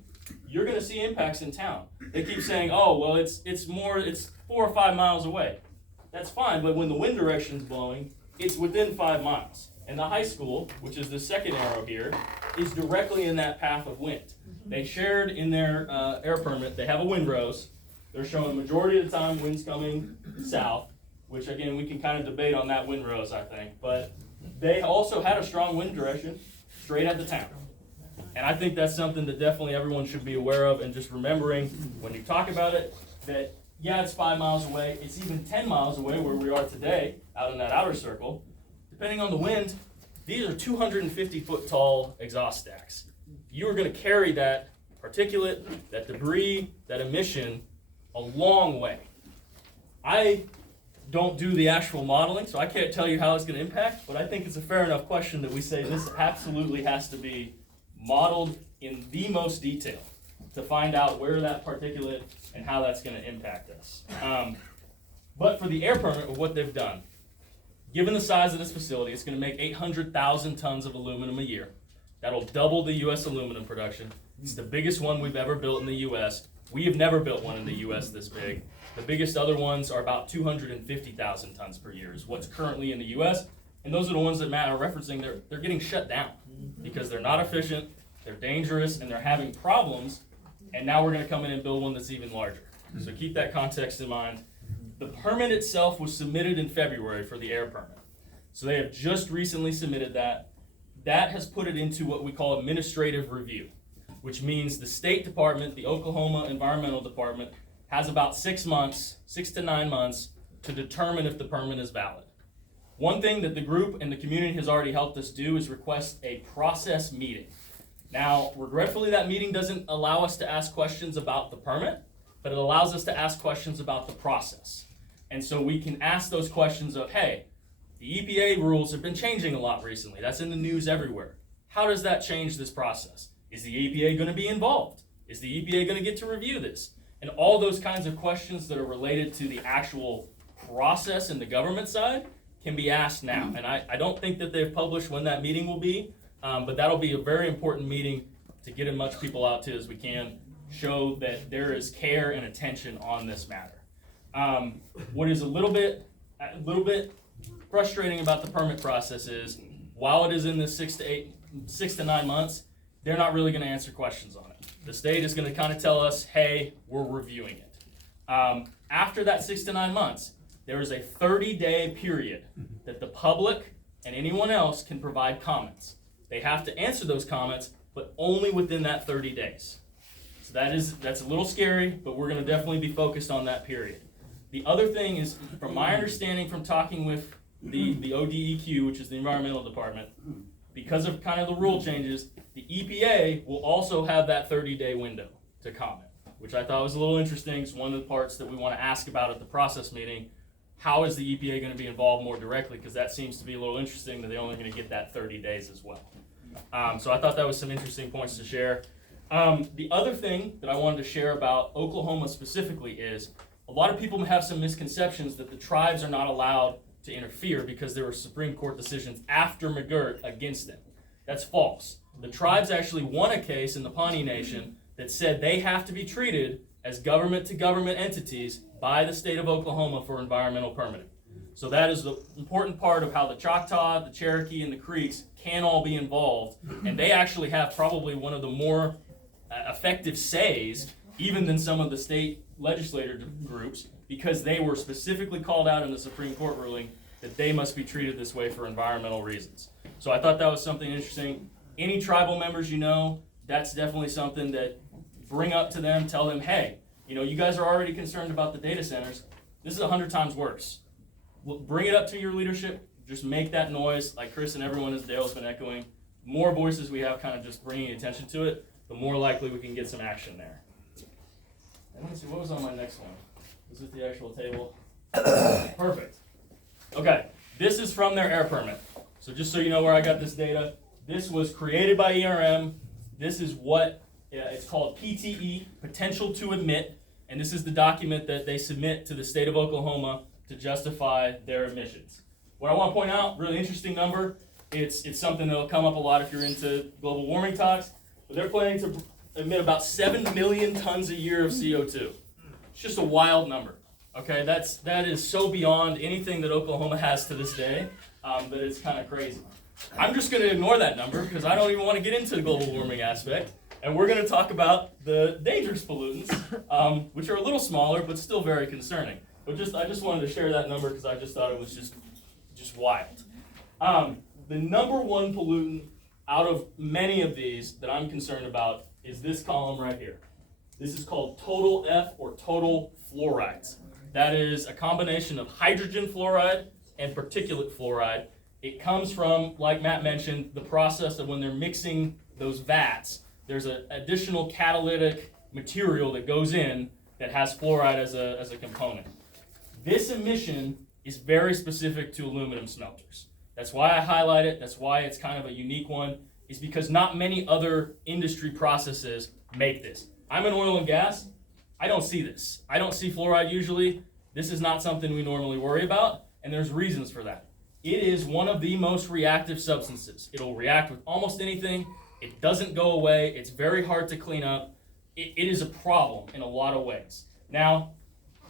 you're going to see impacts in town. They keep saying, oh, well, it's 4 or 5 miles away. That's fine, but when the wind direction's blowing, it's within 5 miles. And the high school, which is the second arrow here, is directly in that path of wind. They shared in their air permit, they have a wind rose. They're showing the majority of the time winds coming south, which again, we can kind of debate on that windrows, I think, but they also had a strong wind direction straight at the town. And I think that's something that definitely everyone should be aware of, and just remembering when you talk about it, that yeah, it's 5 miles away, it's even 10 miles away where we are today, out in that outer circle. Depending on the wind, these are 250-foot tall exhaust stacks. You are gonna carry that particulate, that debris, that emission a long way. I don't do the actual modeling, so I can't tell you how it's gonna impact, but I think it's a fair enough question that we say this absolutely has to be modeled in the most detail to find out where that particulate and how that's gonna impact us. But for the air permit, what they've done, given the size of this facility, it's gonna make 800,000 tons of aluminum a year. That'll double the US aluminum production. It's the biggest one we've ever built in the US. We have never built one in the US this big. The biggest other ones are about 250,000 tons per year is what's currently in the US. And those are the ones that Matt are referencing, they're getting shut down because they're not efficient, they're dangerous, and they're having problems. And now we're gonna come in and build one that's even larger. So keep that context in mind. The permit itself was submitted in February for the air permit. So they have just recently submitted that. That has put it into what we call administrative review, which means the State Department, the Oklahoma Environmental Department, has about 6 months, 6 to 9 months, to determine if the permit is valid. One thing that the group and the community has already helped us do is request a process meeting. Now, regretfully, that meeting doesn't allow us to ask questions about the permit, but it allows us to ask questions about the process. And so we can ask those questions of, hey, the EPA rules have been changing a lot recently. That's in the news everywhere. How does that change this process? Is the EPA going to be involved? Is the EPA going to get to review this? And all those kinds of questions that are related to the actual process in the government side can be asked now. And I don't think that they've published when that meeting will be, but that'll be a very important meeting to get as much people out to as we can, show that there is care and attention on this matter. What is a little bit frustrating about the permit process is, while it is in the 6 to 9 months, they're not really going to answer questions on it. The state is going to kind of tell us, hey, we're reviewing it. After that 6 to 9 months, there is a 30-day period that the public and anyone else can provide comments. They have to answer those comments, but only within that 30 days. So that's a little scary, but we're going to definitely be focused on that period. The other thing is, from my understanding from talking with the ODEQ, which is the Environmental Department, because of kind of the rule changes, the EPA will also have that 30-day window to comment, which I thought was a little interesting. It's one of the parts that we want to ask about at the process meeting. How is the EPA going to be involved more directly? Because that seems to be a little interesting that they're only going to get that 30 days as well. So I thought that was some interesting points to share. The other thing that I wanted to share about Oklahoma specifically is, a lot of people have some misconceptions that the tribes are not allowed to interfere because there were Supreme Court decisions after McGirt against them. That's false. The tribes actually won a case in the Pawnee Nation that said they have to be treated as government-to-government entities by the state of Oklahoma for environmental permitting. So that is the important part of how the Choctaw, the Cherokee, and the Creeks can all be involved, and they actually have probably one of the more effective says, even than some of the state legislator groups, because they were specifically called out in the Supreme Court ruling that they must be treated this way for environmental reasons. So I thought that was something interesting. Any tribal members you know, that's definitely something that bring up to them, tell them, hey, you guys are already concerned about the data centers. This is 100 times worse. Bring it up to your leadership, just make that noise, like Chris and everyone, as Dale's been echoing. The more voices we have kind of just bringing attention to it, the more likely we can get some action there. And let me see, what was on my next one? Was it the actual table? Perfect. Okay, this is from their air permit. So just so you know where I got this data, this was created by ERM. This is what it's called, PTE, Potential to Emit, and this is the document that they submit to the state of Oklahoma to justify their emissions. What I want to point out, really interesting number, it's something that'll come up a lot if you're into global warming talks, but they're planning to emit about 7 million tons a year of CO2. It's just a wild number, okay? That is so beyond anything that Oklahoma has to this day, that it's kind of crazy. I'm just going to ignore that number because I don't even want to get into the global warming aspect, and we're going to talk about the dangerous pollutants, which are a little smaller but still very concerning. But I just wanted to share that number because I just thought it was just wild. The number one pollutant out of many of these that I'm concerned about is this column right here. This is called total F, or total fluorides. That is a combination of hydrogen fluoride and particulate fluoride. It comes from, like Matt mentioned, the process of when they're mixing those vats, there's an additional catalytic material that goes in that has fluoride as a component. This emission is very specific to aluminum smelters. That's why I highlight it. That's why it's kind of a unique one, is because not many other industry processes make this. I'm in oil and gas. I don't see this. I don't see fluoride usually. This is not something we normally worry about, and there's reasons for that. It is one of the most reactive substances. It'll react with almost anything. It doesn't go away. It's very hard to clean up. It is a problem in a lot of ways. Now,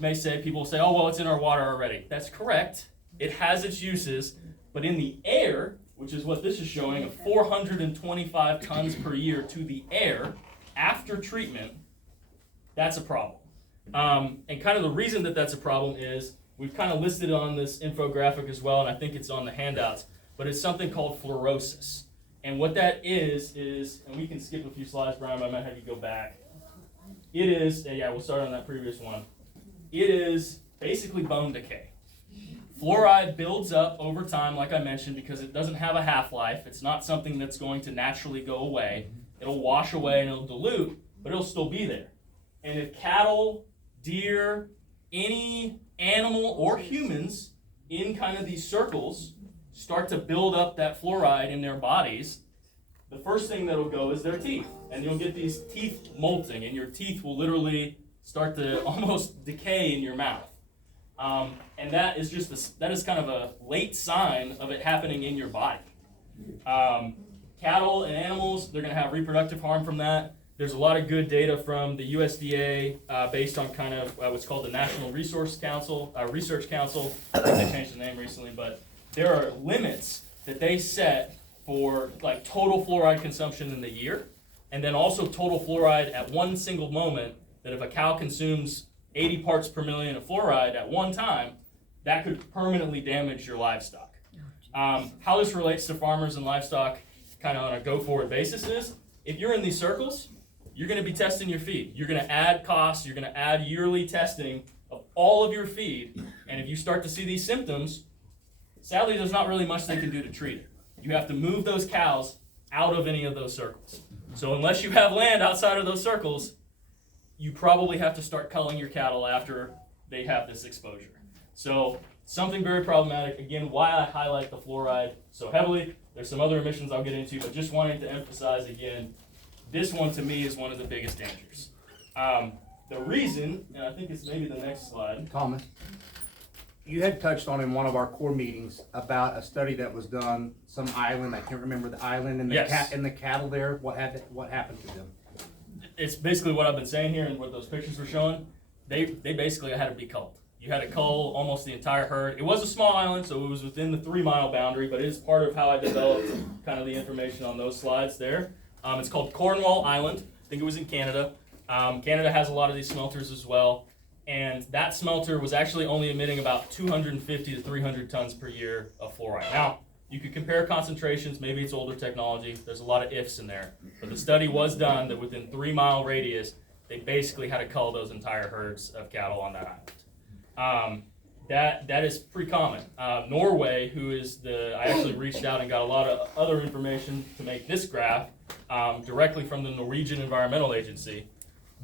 people say, oh, well, it's in our water already. That's correct. It has its uses, but in the air, which is what this is showing, of 425 tons per year to the air after treatment, that's a problem. And kind of the reason that that's a problem is, we've kind of listed on this infographic as well, and I think it's on the handouts, but it's something called fluorosis. And what that is, and we can skip a few slides, Brian, but I might have you go back. It is, we'll start on that previous one. It is basically bone decay. Fluoride builds up over time, like I mentioned, because it doesn't have a half-life. It's not something that's going to naturally go away. It'll wash away and it'll dilute, but it'll still be there. And if cattle, deer, any animal or humans in kind of these circles start to build up that fluoride in their bodies, the first thing that'll go is their teeth. And you'll get these teeth molting, and your teeth will literally start to almost decay in your mouth. And that is that is kind of a late sign of it happening in your body. Cattle and animals, they're going to have reproductive harm from that. There's a lot of good data from the USDA based on kind of what's called the National Research Council. I think they changed the name recently, but there are limits that they set for like total fluoride consumption in the year, and then also total fluoride at one single moment, that if a cow consumes 80 parts per million of fluoride at one time, that could permanently damage your livestock. How this relates to farmers and livestock kind of on a go-forward basis is, if you're in these circles, you're going to be testing your feed. You're going to add costs. You're going to add yearly testing of all of your feed. And if you start to see these symptoms, sadly, there's not really much they can do to treat it. You have to move those cows out of any of those circles. So unless you have land outside of those circles, you probably have to start culling your cattle after they have this exposure. So something very problematic. Again, why I highlight the fluoride so heavily. There's some other emissions I'll get into, but just wanting to emphasize again, this one to me is one of the biggest dangers. The reason, and I think it's maybe the next slide. Thomas, you had touched on in one of our core meetings about a study that was done, some island, I can't remember the island, and the Yes. and the cattle there, what happened to them? It's basically what I've been saying here and what those pictures were showing. They basically had to be culled. You had to cull almost the entire herd. It was a small island, so it was within the 3-mile boundary, but it is part of how I developed kind of the information on those slides there. It's called Cornwall Island. I think it was in Canada. Canada has a lot of these smelters as well. And that smelter was actually only emitting about 250 to 300 tons per year of fluoride. Now, you could compare concentrations. Maybe it's older technology. There's a lot of ifs in there. But the study was done that within 3-mile radius, they basically had to cull those entire herds of cattle on that island. That is pretty common. Norway, I actually reached out and got a lot of other information to make this graph directly from the Norwegian Environmental Agency.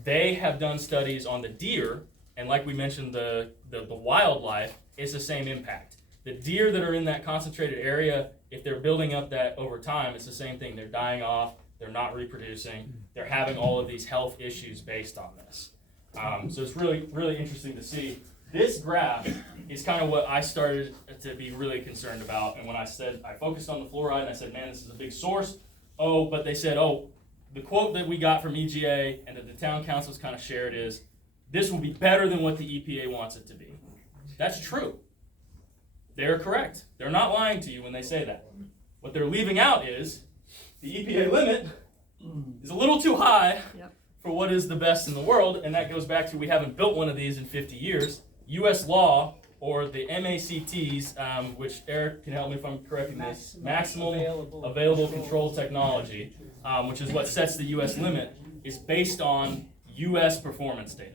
They have done studies on the deer, and like we mentioned, the wildlife, it's the same impact. The deer that are in that concentrated area, if they're building up that over time, it's the same thing. They're dying off, they're not reproducing, they're having all of these health issues based on this. So it's really, really interesting to see. This graph is kind of what I started to be really concerned about. And when I focused on the fluoride, and I said, man, this is a big source. But they said, the quote that we got from EGA and that the town councils kind of shared is, this will be better than what the EPA wants it to be. That's true. They're correct. They're not lying to you when they say that. What they're leaving out is the EPA limit is a little too high for what is the best in the world, and that goes back to we haven't built one of these in 50 years. U.S. law, or the MACTs, which Eric can help me if I'm correcting this, maximum available control technology, which is what sets the U.S. limit, is based on U.S. performance data.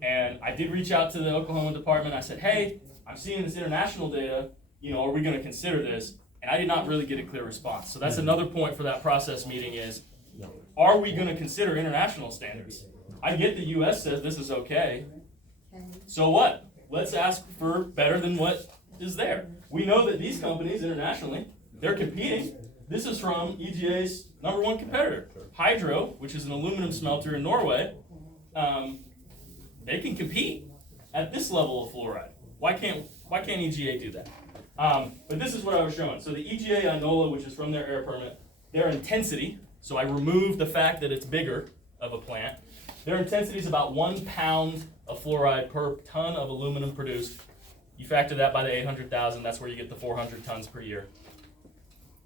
And I did reach out to the Oklahoma department. I said, hey, I'm seeing this international data, are we gonna consider this? And I did not really get a clear response. So that's another point for that process meeting is, are we gonna consider international standards? I get the US says this is okay. So what? Let's ask for better than what is there. We know that these companies internationally, they're competing. This is from EGA's number one competitor, Hydro, which is an aluminum smelter in Norway. They can compete at this level of fluoride. Why can't EGA do that? But this is what I was showing. So the EGA Inola, which is from their air permit, their intensity, so I removed the fact that it's bigger of a plant. Their intensity is about 1 pound of fluoride per ton of aluminum produced. You factor that by the 800,000, that's where you get the 400 tons per year.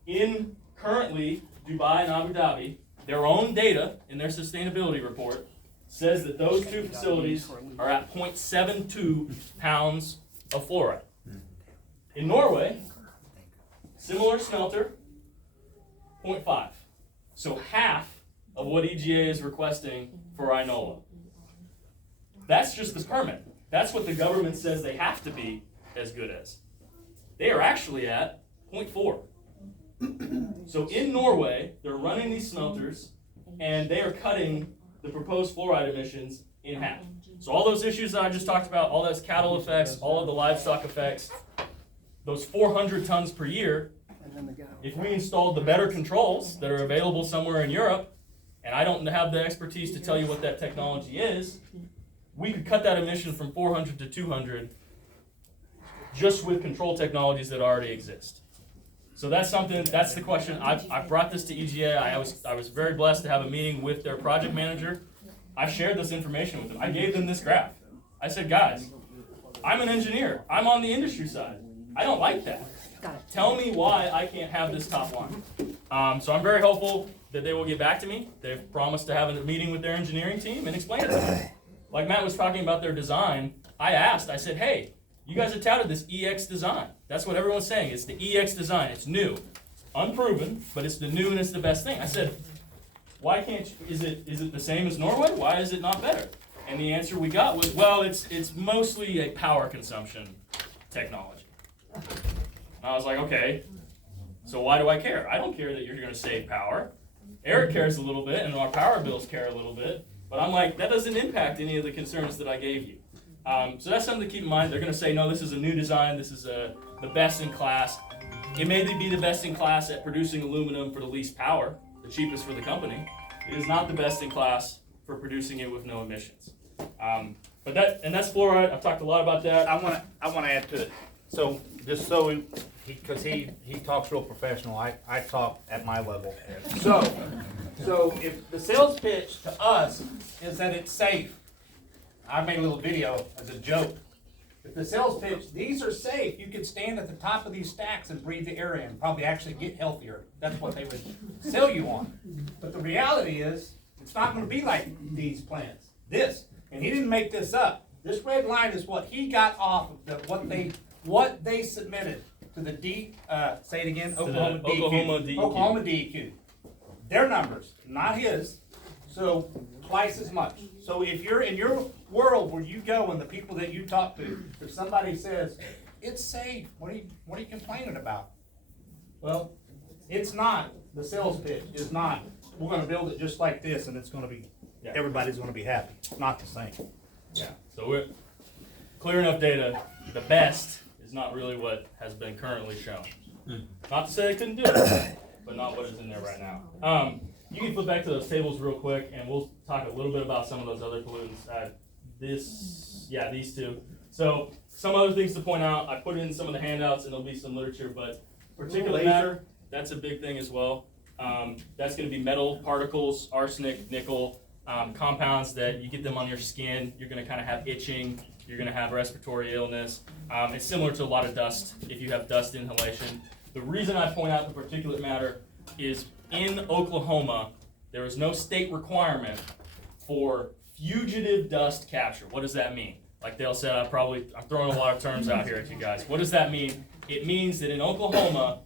In currently Dubai and Abu Dhabi, their own data in their sustainability report says that those two facilities are at 0.72 pounds of fluoride. In Norway, similar smelter, 0.5. So half of what EGA is requesting for Inola. That's just the permit. That's what the government says they have to be as good as. They are actually at 0.4. So in Norway, they're running these smelters, and they are cutting the proposed fluoride emissions in half. So all those issues that I just talked about, all those cattle effects, all of the livestock effects, those 400 tons per year, if we installed the better controls that are available somewhere in Europe, and I don't have the expertise to tell you what that technology is, we could cut that emission from 400 to 200 just with control technologies that already exist. So that's the question. I brought this to EGA. I was very blessed to have a meeting with their project manager. I shared this information with them. I gave them this graph. I said, guys, I'm an engineer. I'm on the industry side. I don't like that. Tell me why I can't have this top line. So I'm very hopeful that they will get back to me. They've promised to have a meeting with their engineering team and explain it to me. Like Matt was talking about their design, I said, hey, you guys have touted this EX design. That's what everyone's saying. It's the EX design. It's new. Unproven, but it's the new and it's the best thing. I said, why can't you, is it the same as Norway? Why is it not better? And the answer we got was, well, it's mostly a power consumption technology. And I was like, okay, so why do I care? I don't care that you're gonna save power. Eric cares a little bit and our power bills care a little bit, but I'm like, that doesn't impact any of the concerns that I gave you. So that's something to keep in mind. They're going to say, no, this is a new design. This is the best in class. It may be the best in class at producing aluminum for the least power, the cheapest for the company. It is not the best in class for producing it with no emissions. But that's fluoride. I've talked a lot about that. I want to add to it. So just so because he talks real professional, I talk at my level. So if the sales pitch to us is that it's safe, I made a little video as a joke. If the sales pitch, these are safe, you could stand at the top of these stacks and breathe the air in and probably actually get healthier. That's what they would sell you on. But the reality is, it's not going to be like these plants. And he didn't make this up. This red line is what he got off of what they submitted to the say it again, Oklahoma DEQ. Oklahoma DEQ. Their numbers, not his. So twice as much. So if you're in your world where you go and the people that you talk to, if somebody says it's safe, what are you complaining about? Well, it's not. The sales pitch is not. We're going to build it just like this, and it's going to be. Everybody's going to be happy. It's not the same. Yeah. So we're clear enough data. The best is not really what has been currently shown. Not to say they couldn't do it, but not what is in there right now. You can flip back to those tables real quick, and we'll talk a little bit about some of those other pollutants. These two. So some other things to point out. I put in some of the handouts, and there'll be some literature, but particulate matter, that's a big thing as well. That's going to be metal particles, arsenic, nickel, compounds that you get them on your skin. You're going to kind of have itching. You're going to have respiratory illness. It's similar to a lot of dust if you have dust inhalation. The reason I point out the particulate matter is in Oklahoma, there is no state requirement for fugitive dust capture. What does that mean? like Dale said, I'm throwing a lot of terms out here at you guys. What does that mean? It means that in Oklahoma,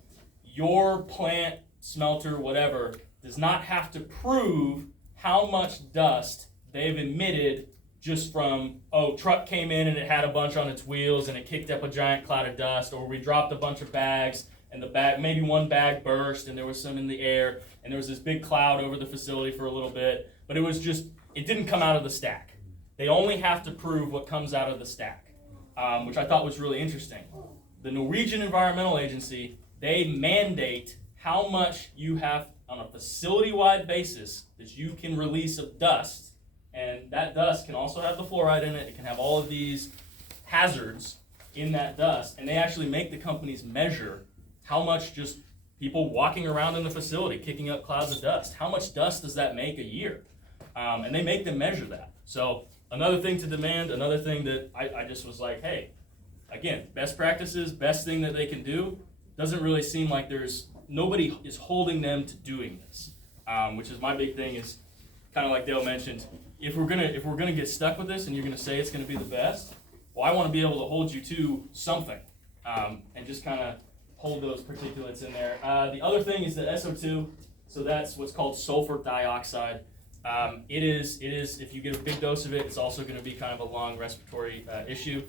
your plant, smelter, whatever, does not have to prove how much dust they've emitted just from, truck came in and it had a bunch on its wheels and it kicked up a giant cloud of dust, or we dropped a bunch of bags and maybe one bag burst and there was some in the air and there was this big cloud over the facility for a little bit, but it didn't come out of the stack. They only have to prove what comes out of the stack, which I thought was really interesting. The Norwegian Environmental Agency, they mandate how much you have on a facility-wide basis that you can release of dust, and that dust can also have the fluoride in it. It can have all of these hazards in that dust, and they actually make the companies measure how much just people walking around in the facility kicking up clouds of dust. How much dust does that make a year? And they make them measure that. So another thing to demand, another thing that I just was like, hey, again, best practices, best thing that they can do. Doesn't really seem like nobody is holding them to doing this, which is my big thing. Is kind of like Dale mentioned. If we're gonna get stuck with this, and you're gonna say it's gonna be the best, well, I want to be able to hold you to something, and just kind of hold those particulates in there. The other thing is the SO2. So that's what's called sulfur dioxide. It is if you get a big dose of it, it's also going to be kind of a lung respiratory issue.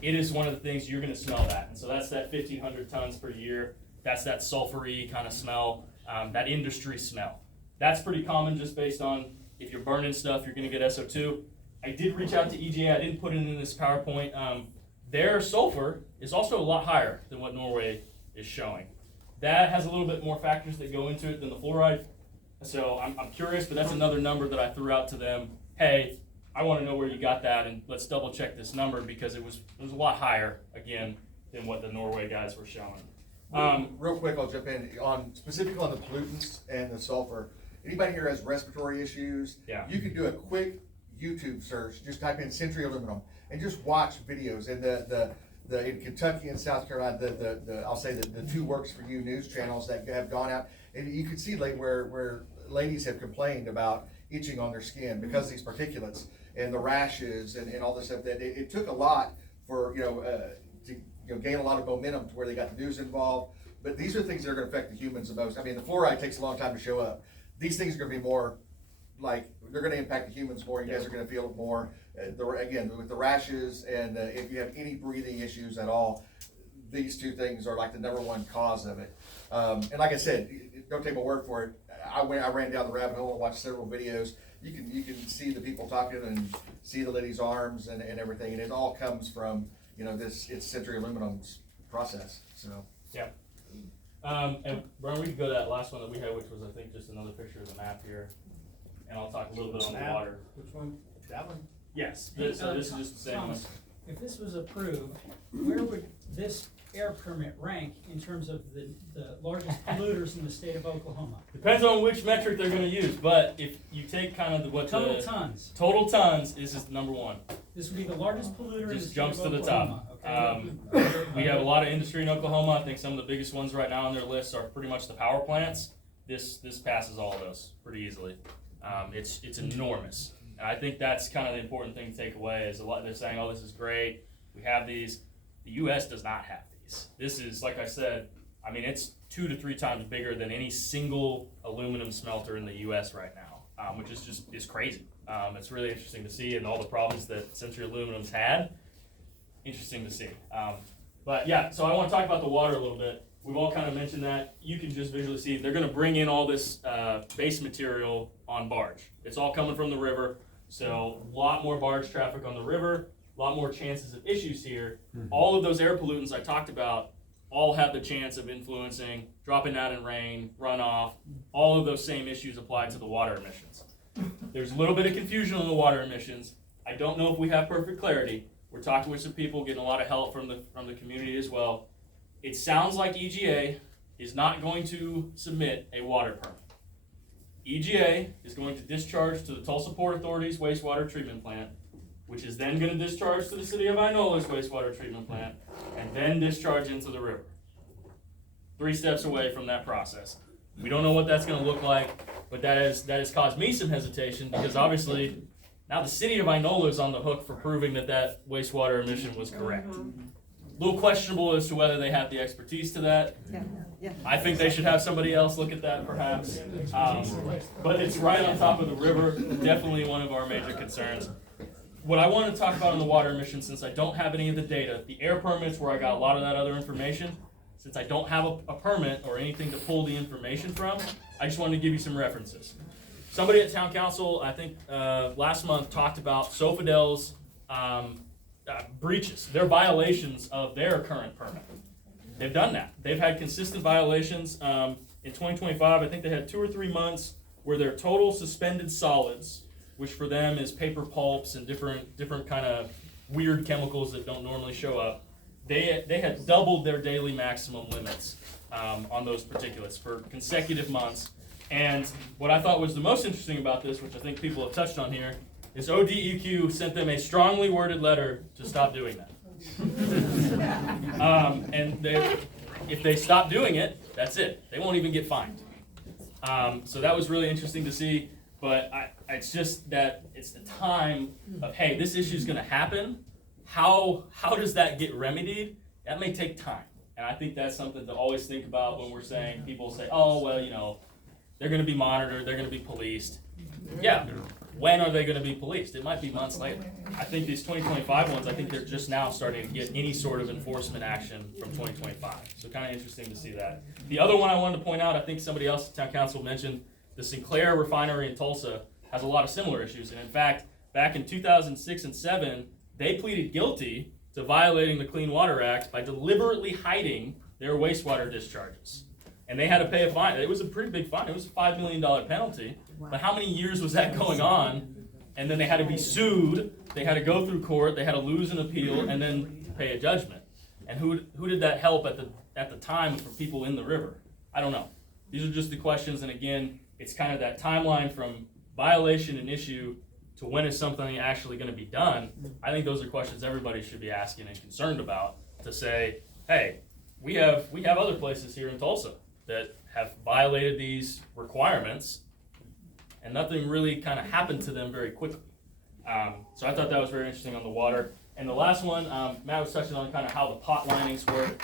It is one of the things you're going to smell that, and so that's that 1,500 tons per year. That's that sulfury kind of smell, that industry smell. That's pretty common just based on if you're burning stuff, you're going to get SO2. I did reach out to EGA. I didn't put it in this PowerPoint. Their sulfur is also a lot higher than what Norway is showing. That has a little bit more factors that go into it than the fluoride. So I'm curious, but that's another number that I threw out to them. Hey, I want to know where you got that, and let's double check this number because it was a lot higher again than what the Norway guys were showing. Real quick, I'll jump in specifically on the pollutants and the sulfur. Anybody here has respiratory issues? Yeah. You can do a quick YouTube search. Just type in Century Aluminum and just watch videos. And the in Kentucky and South Carolina, I'll say the Two Works For You news channels that have gone out, and you can see where ladies have complained about itching on their skin because of these particulates and the rashes and all this stuff. That it took a lot for to gain a lot of momentum to where they got the news involved. But these are things that are going to affect the humans the most. I mean, the fluoride takes a long time to show up. These things are going to be more like they're going to impact the humans more. You guys are going to feel it more. Again, with the rashes and if you have any breathing issues at all, these two things are like the number one cause of it. And like I said, don't take my word for it. I ran down the rabbit hole and watched several videos. You can see the people talking and see the lady's arms and everything, and it all comes from it's Century Aluminum's process. So yeah. And Brian, we could go to that last one that we had, which was I think just another picture of the map here, and I'll talk a little bit on the water. Which one? That one? Yes. So this is just the same one. Thomas, if this was approved, where would this air permit rank in terms of the largest polluters in the state of Oklahoma? Depends on which metric they're going to use, but if you take kind of Total tons. Total tons, this is number one. This would be the largest polluter in the Just state jumps of to the Oklahoma. top. Okay. We have a lot of industry in Oklahoma. I think some of the biggest ones right now on their list are pretty much the power plants. This passes all of those pretty easily. It's enormous. And I think that's kind of the important thing to take away is they're saying, oh, this is great. We have these. The U.S. does not have these. This is, like I said, I mean, it's 2 to 3 times bigger than any single aluminum smelter in the U.S. right now, which is crazy. It's really interesting to see, and all the problems that Century Aluminum's had. Interesting to see. But yeah, so I want to talk about the water a little bit. We've all kind of mentioned that. You can just visually see they're going to bring in all this base material on barge. It's all coming from the river, so a lot more barge traffic on the river, a lot more chances of issues here. All of those air pollutants I talked about all have the chance of influencing, dropping out in rain, runoff. All of those same issues apply to the water emissions. There's a little bit of confusion on the water emissions. I don't know if we have perfect clarity. We're talking with some people, getting a lot of help from the community as well. It sounds like EGA is not going to submit a water permit. EGA is going to discharge to the Tulsa Port Authority's wastewater treatment plant, which is then going to discharge to the city of Inola's wastewater treatment plant, and then discharge into the river. 3 steps away from that process. We don't know what that's going to look like, but that has caused me some hesitation because obviously Now the city of Inola is on the hook for proving that that wastewater emission was correct. A little questionable as to whether they have the expertise to that. I think they should have somebody else look at that perhaps. But it's right on top of the river, definitely one of our major concerns. What I want to talk about on the water emissions, since I don't have any of the data, the air permits where I got a lot of that other information, since I don't have a permit or anything to pull the information from, I just wanted to give you some references. Somebody at town council, I think last month, talked about Sofidel's breaches, their violations of their current permit. They've done that. They've had consistent violations. In 2025, I think they had 2 or 3 months where their total suspended solids, which for them is paper pulps and different kind of weird chemicals that don't normally show up, they had doubled their daily maximum limits on those particulates for consecutive months. And what I thought was the most interesting about this, which I think people have touched on here, is ODEQ sent them a strongly worded letter to stop doing that. And if they stop doing it, that's it. They won't even get fined. So that was really interesting to see. But it's just that it's the time of, hey, this issue is going to happen. How does that get remedied? That may take time. And I think that's something to always think about when we're saying, people say, oh, well, you know, they're going to be monitored, they're going to be policed. Yeah, when are they going to be policed? It might be months later. I think these 2025 ones, I think they're just now starting to get any sort of enforcement action from 2025. So kind of interesting to see that. The other one I wanted to point out, I think somebody else at town council mentioned, the Sinclair refinery in Tulsa has a lot of similar issues. And in fact, back in 2006 and 2007, they pleaded guilty to violating the Clean Water Act by deliberately hiding their wastewater discharges. And they had to pay a fine. It was a pretty big fine. It was a $5 million penalty. But how many years was that going on? And then they had to be sued. They had to go through court. They had to lose an appeal and then pay a judgment. And who did that help at the time for people in the river? I don't know. These are just the questions. And again, it's kind of that timeline from violation and issue to when is something actually going to be done. I think those are questions everybody should be asking and concerned about, to say, hey, we have other places here in Tulsa that have violated these requirements, and nothing really kind of happened to them very quickly. So I thought that was very interesting on the water. And the last one, Matt was touching on kind of how the pot linings work.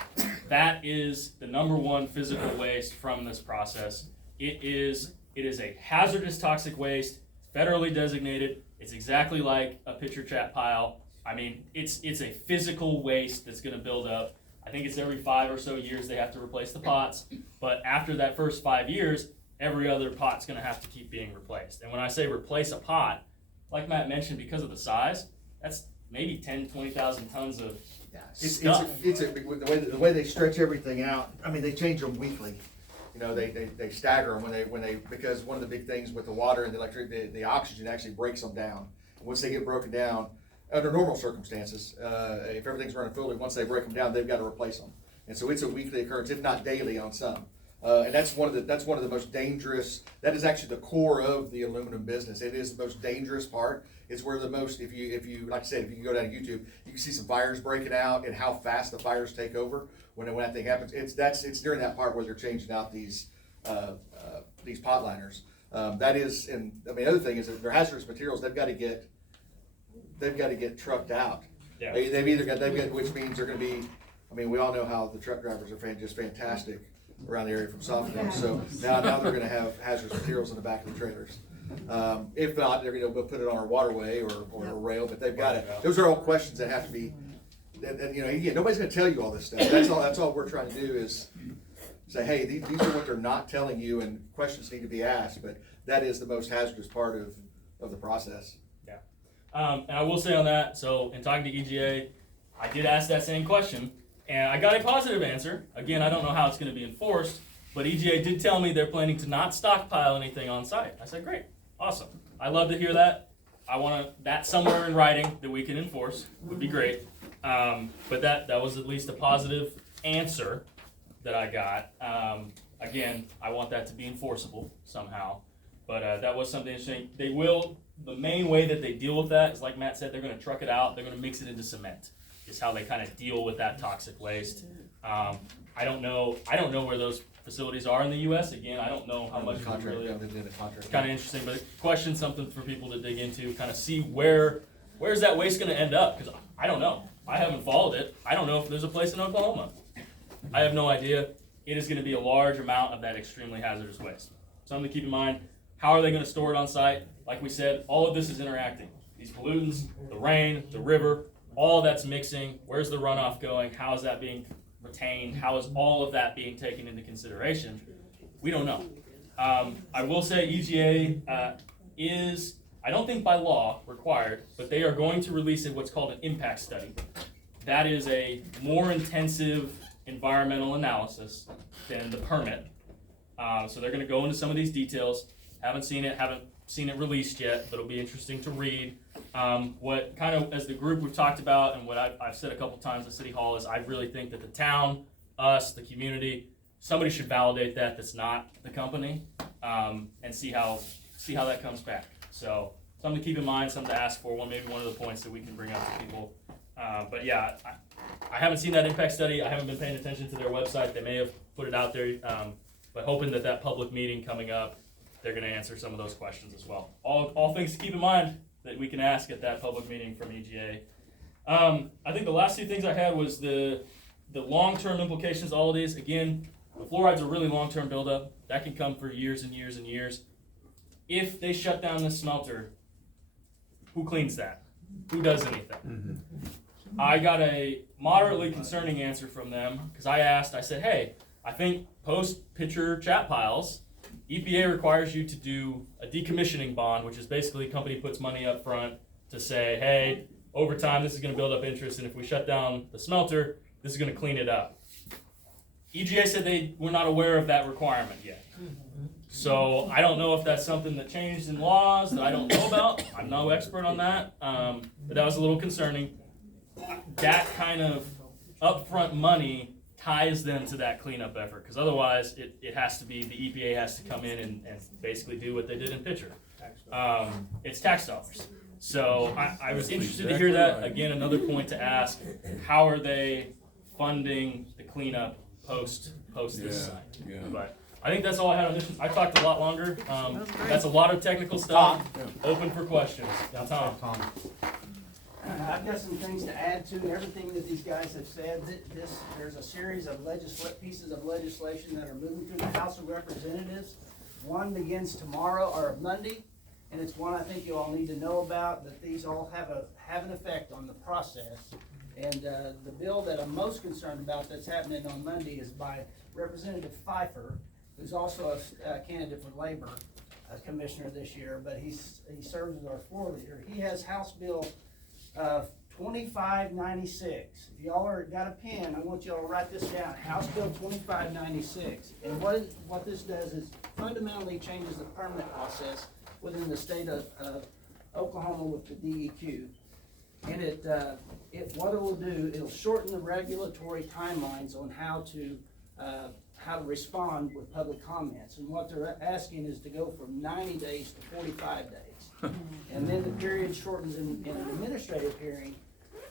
That is the #1 physical waste from this process. It is a hazardous toxic waste, federally designated. It's exactly like a pitcher chat pile. I mean, it's a physical waste that's going to build up. I think it's every 5 or so years they have to replace the pots, but after that first 5 years, every other pot's going to have to keep being replaced. And when I say replace a pot, like Matt mentioned, because of the size, that's maybe 10, 20,000 tons of stuff. The way they stretch everything out. I mean, they change them weekly. You know, they stagger them when they because one of the big things with the water and the electric, the oxygen actually breaks them down. And once they get broken down, under normal circumstances, if everything's running fully, once they break them down, they've got to replace them. And so it's a weekly occurrence, if not daily, on some. And that's one of the most dangerous. That is actually the core of the aluminum business. It is the most dangerous part. It's where the most, if you like I said, if you can go down to YouTube, you can see some fires breaking out and how fast the fires take over when that thing happens. It's during that part where they're changing out these pot liners. That is, and I mean, the other thing is that they're hazardous materials. They've got to get trucked out. Yeah. They've got, which means they're going to be. I mean, we all know how the truck drivers are just fantastic around the area from Softail. So now they're going to have hazardous materials in the back of the trailers. If not, we'll put it on our waterway or a rail. But they've got it. Those are all questions that have to be. And nobody's going to tell you all this stuff. That's all we're trying to do is say, hey, these are what they're not telling you, and questions need to be asked. But that is the most hazardous part of the process. Yeah. And I will say on that, so in talking to EGA, I did ask that same question, and I got a positive answer. Again, I don't know how it's going to be enforced, but EGA did tell me they're planning to not stockpile anything on site. I said, great, awesome. I love to hear that. I want that somewhere in writing that we can enforce. Would be great. But that was at least a positive answer that I got. Again, I want that to be enforceable somehow. But that was something interesting. The main way that they deal with that is, like Matt said, they're going to truck it out. They're going to mix it into cement. Is how they kind of deal with that toxic waste. I don't know where those facilities are in the US. Again, I don't know how much we Contract, really, yeah, they did a contract. kind of interesting, but question something for people to dig into, kind of see where's that waste gonna end up? Because I don't know. I haven't followed it. I don't know if there's a place in Oklahoma. I have no idea. It is gonna be a large amount of that extremely hazardous waste. Something to keep in mind. How are they gonna store it on site? Like we said, all of this is interacting. These pollutants, the rain, the river, all that's mixing. Where's the runoff going? How is that being retained? How is all of that being taken into consideration? We don't know. I will say EGA is, I don't think by law required, but they are going to release what's called an impact study. That is a more intensive environmental analysis than the permit. So they're gonna go into some of these details. Haven't seen it released yet, but it'll be interesting to read. What kind of, as the group we've talked about, and what I've said a couple times at City Hall, is I really think that the town, us, the community, somebody should validate that's not the company, and see how that comes back. So something to keep in mind, something to ask for, maybe one of the points that we can bring up to people. But yeah, I haven't seen that impact study. I haven't been paying attention to their website. They may have put it out there, but hoping that public meeting coming up, they're gonna answer some of those questions as well. All things to keep in mind that we can ask at that public meeting from EGA. I think the last two things I had was the long-term implications of all of these. Again, the fluoride's a really long-term buildup. That can come for years and years and years. If they shut down this smelter, who cleans that? Who does anything? I got a moderately concerning answer from them, because I said, hey, I think post-pitcher chat piles, EPA requires you to do a decommissioning bond, which is basically a company puts money up front to say, hey, over time this is going to build up interest, and if we shut down the smelter, this is going to clean it up. EGA said they were not aware of that requirement yet. So I don't know if that's something that changed in laws that I don't know about. I'm no expert on that, but that was a little concerning. That kind of upfront money ties them to that cleanup effort, because otherwise it has to be, the EPA has to come in and basically do what they did in Pitcher. It's tax dollars. So I was interested to hear that. Again, another point to ask, how are they funding the cleanup post this site? But I think that's all I had on this. I talked a lot longer. That's a lot of technical stuff. Open for questions. Now, Tom. I've got some things to add to everything that these guys have said. There's a series of pieces of legislation that are moving through the House of Representatives. One begins tomorrow or Monday, and it's one I think you all need to know about, that these all have an effect on the process. And the bill that I'm most concerned about that's happening on Monday is by Representative Pfeiffer, who's also a candidate for Labor Commissioner this year, but he serves as our floor leader. He has House Bill 2596. If y'all got a pen, I want y'all to write this down. House Bill 2596. And what this does is fundamentally changes the permit process within the state of Oklahoma with the DEQ. And what it will do, it'll shorten the regulatory timelines on how to respond with public comments. And what they're asking is to go from 90 days to 45 days. And then the period shortens in an administrative hearing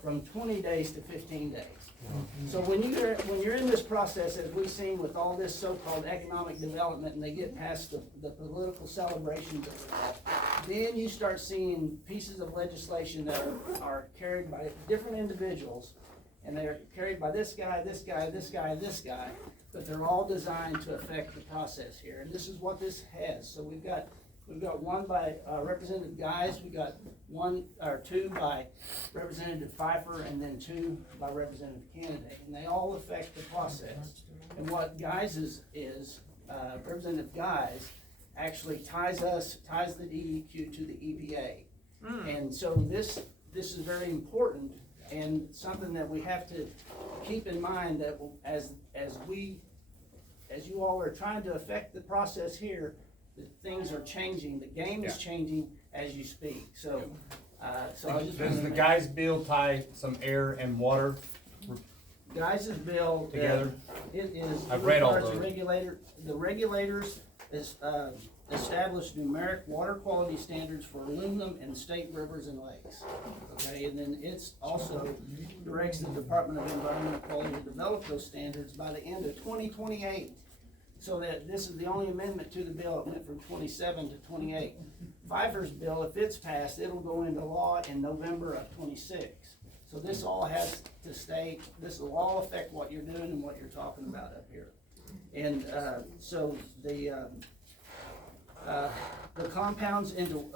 from 20 days to 15 days. So when you're in this process, as we've seen with all this so-called economic development, and they get past the political celebrations of it all, then you start seeing pieces of legislation that are carried by different individuals, and they're carried by this guy, this guy, this guy, this guy, but they're all designed to affect the process here. And this is what this has. So we've got one by Representative Guys, we got two by Representative Pfeiffer, and then two by Representative Candidate, and they all affect the process. And what Guys is Representative Guys actually ties the DEQ to the EPA. And so this is very important, and something that we have to keep in mind, that as you all are trying to affect the process here, that things are changing, the game is changing as you speak. So I just Does the Guys bill tie some air and water Guys' bill together? It is. I've read all regards to those. the regulators is establish numeric water quality standards for aluminum in state rivers and lakes. Okay, and then it's also directs the Department of Environmental Quality to develop those standards by the end of 2028. So that this is the only amendment to the bill. It went from 27 to 28. Pfeiffer's bill, if it's passed, it'll go into law in November of 26. So this all has to stay, this will all affect what you're doing and what you're talking about up here. And so the compounds into,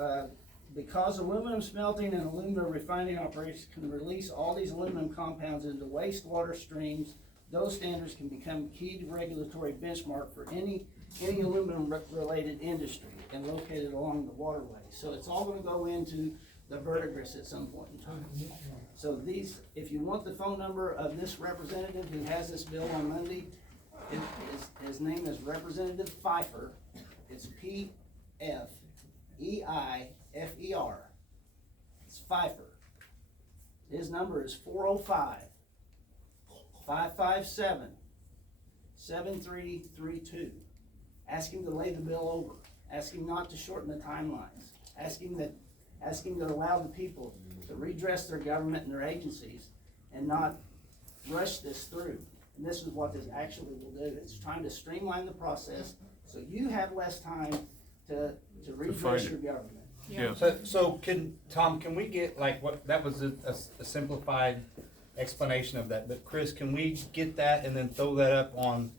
because aluminum smelting and aluminum refining operations can release all these aluminum compounds into wastewater streams, those standards can become key regulatory benchmark for any aluminum-related industry and located along the waterway. So it's all gonna go into the verdigris at some point in time. So these, if you want the phone number of this representative who has this bill on Monday, his name is Representative Pfeiffer. It's P-F-E-I-F-E-R. It's Pfeiffer. His number is 405-557-7332. Ask him to lay the bill over. Ask him not to shorten the timelines. Ask him to allow the people to redress their government and their agencies and not rush this through. And this is what this actually will do. It's trying to streamline the process so you have less time to redress your government. So Tom, can we get like what, that was a simplified explanation of that, but Chris, can we get that and then throw that up on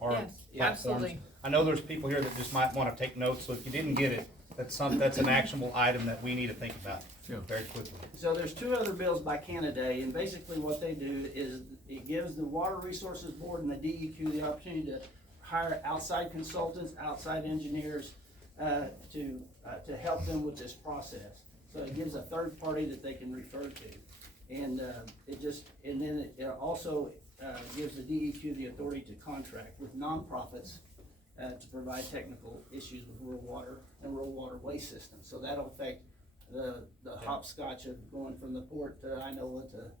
our Yes, platforms? absolutely. I know there's people here that just might wanna take notes, so if you didn't get it, that's an actionable item that we need to think about very quickly. So there's two other bills by Canada, and basically what they do is it gives the Water Resources Board and the DEQ the opportunity to hire outside consultants, outside engineers, to help them with this process. So it gives a third party that they can refer to. And then it also gives the DEQ the authority to contract with nonprofits to provide technical issues with rural water and rural water waste systems. So that'll affect the hopscotch of going from the port to Inola to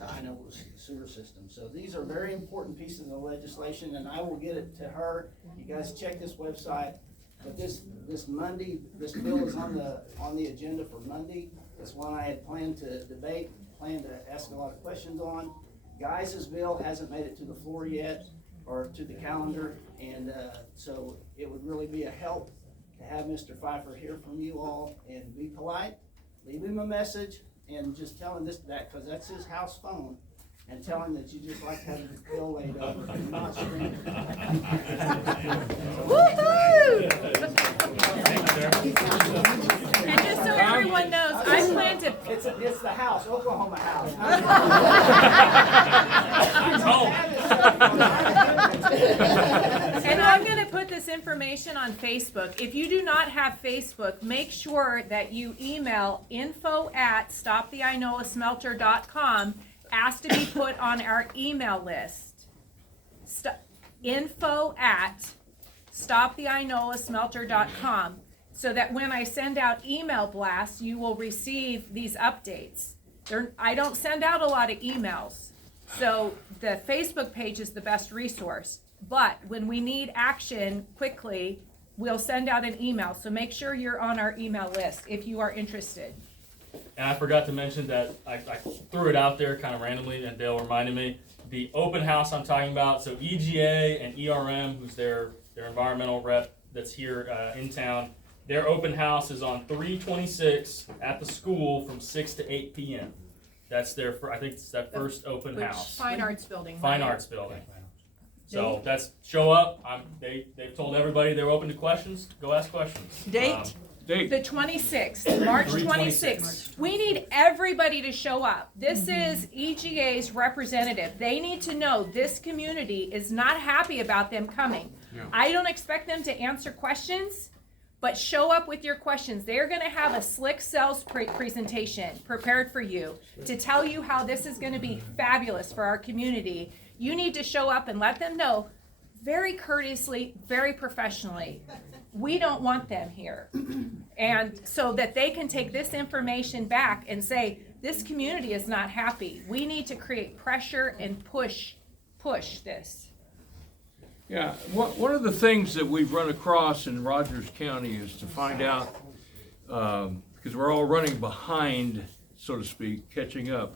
Inola's sewer system. So these are very important pieces of legislation, and I will get it to her. You guys check this website. But this Monday, this bill is on the agenda for Monday. It's one I had planned to debate, planned to ask a lot of questions on. Guys' bill hasn't made it to the floor yet, or to the calendar, and so it would really be a help to have Mr. Pfeiffer hear from you all and be polite, leave him a message, and just tell him that, because that's his house phone, and tell him that you just like to have the bill laid over and not scream. Woohoo! And just so everyone knows, I plan to. It's the house, Oklahoma House. And I'm gonna put this information on Facebook. If you do not have Facebook, make sure that you email info@stoptheinolasmelter.com. Ask to be put on our email list. info@stoptheinolasmelter.com, so that when I send out email blasts, you will receive these updates. I don't send out a lot of emails, so the Facebook page is the best resource. But when we need action quickly, we'll send out an email. So make sure you're on our email list if you are interested. And I forgot to mention that I threw it out there kind of randomly, and Dale reminded me. The open house I'm talking about, so EGA and ERM, who's their environmental rep that's here in town, their open house is on 326 at the school from 6 to 8 p.m. That's I think it's that first open house. Fine Arts Building. Fine Arts Building. So that's show up. They've told everybody they're open to questions. Go ask questions. Date? The 26th, March 26th. We need everybody to show up. This is EGA's representative. They need to know this community is not happy about them coming. I don't expect them to answer questions, but show up with your questions. They're gonna have a slick sales presentation prepared for you to tell you how this is gonna be fabulous for our community. You need to show up and let them know very courteously, very professionally, we don't want them here. And so that they can take this information back and say, this community is not happy. We need to create pressure and push this. Yeah, one of the things that we've run across in Rogers County is to find out, because we're all running behind, so to speak, catching up.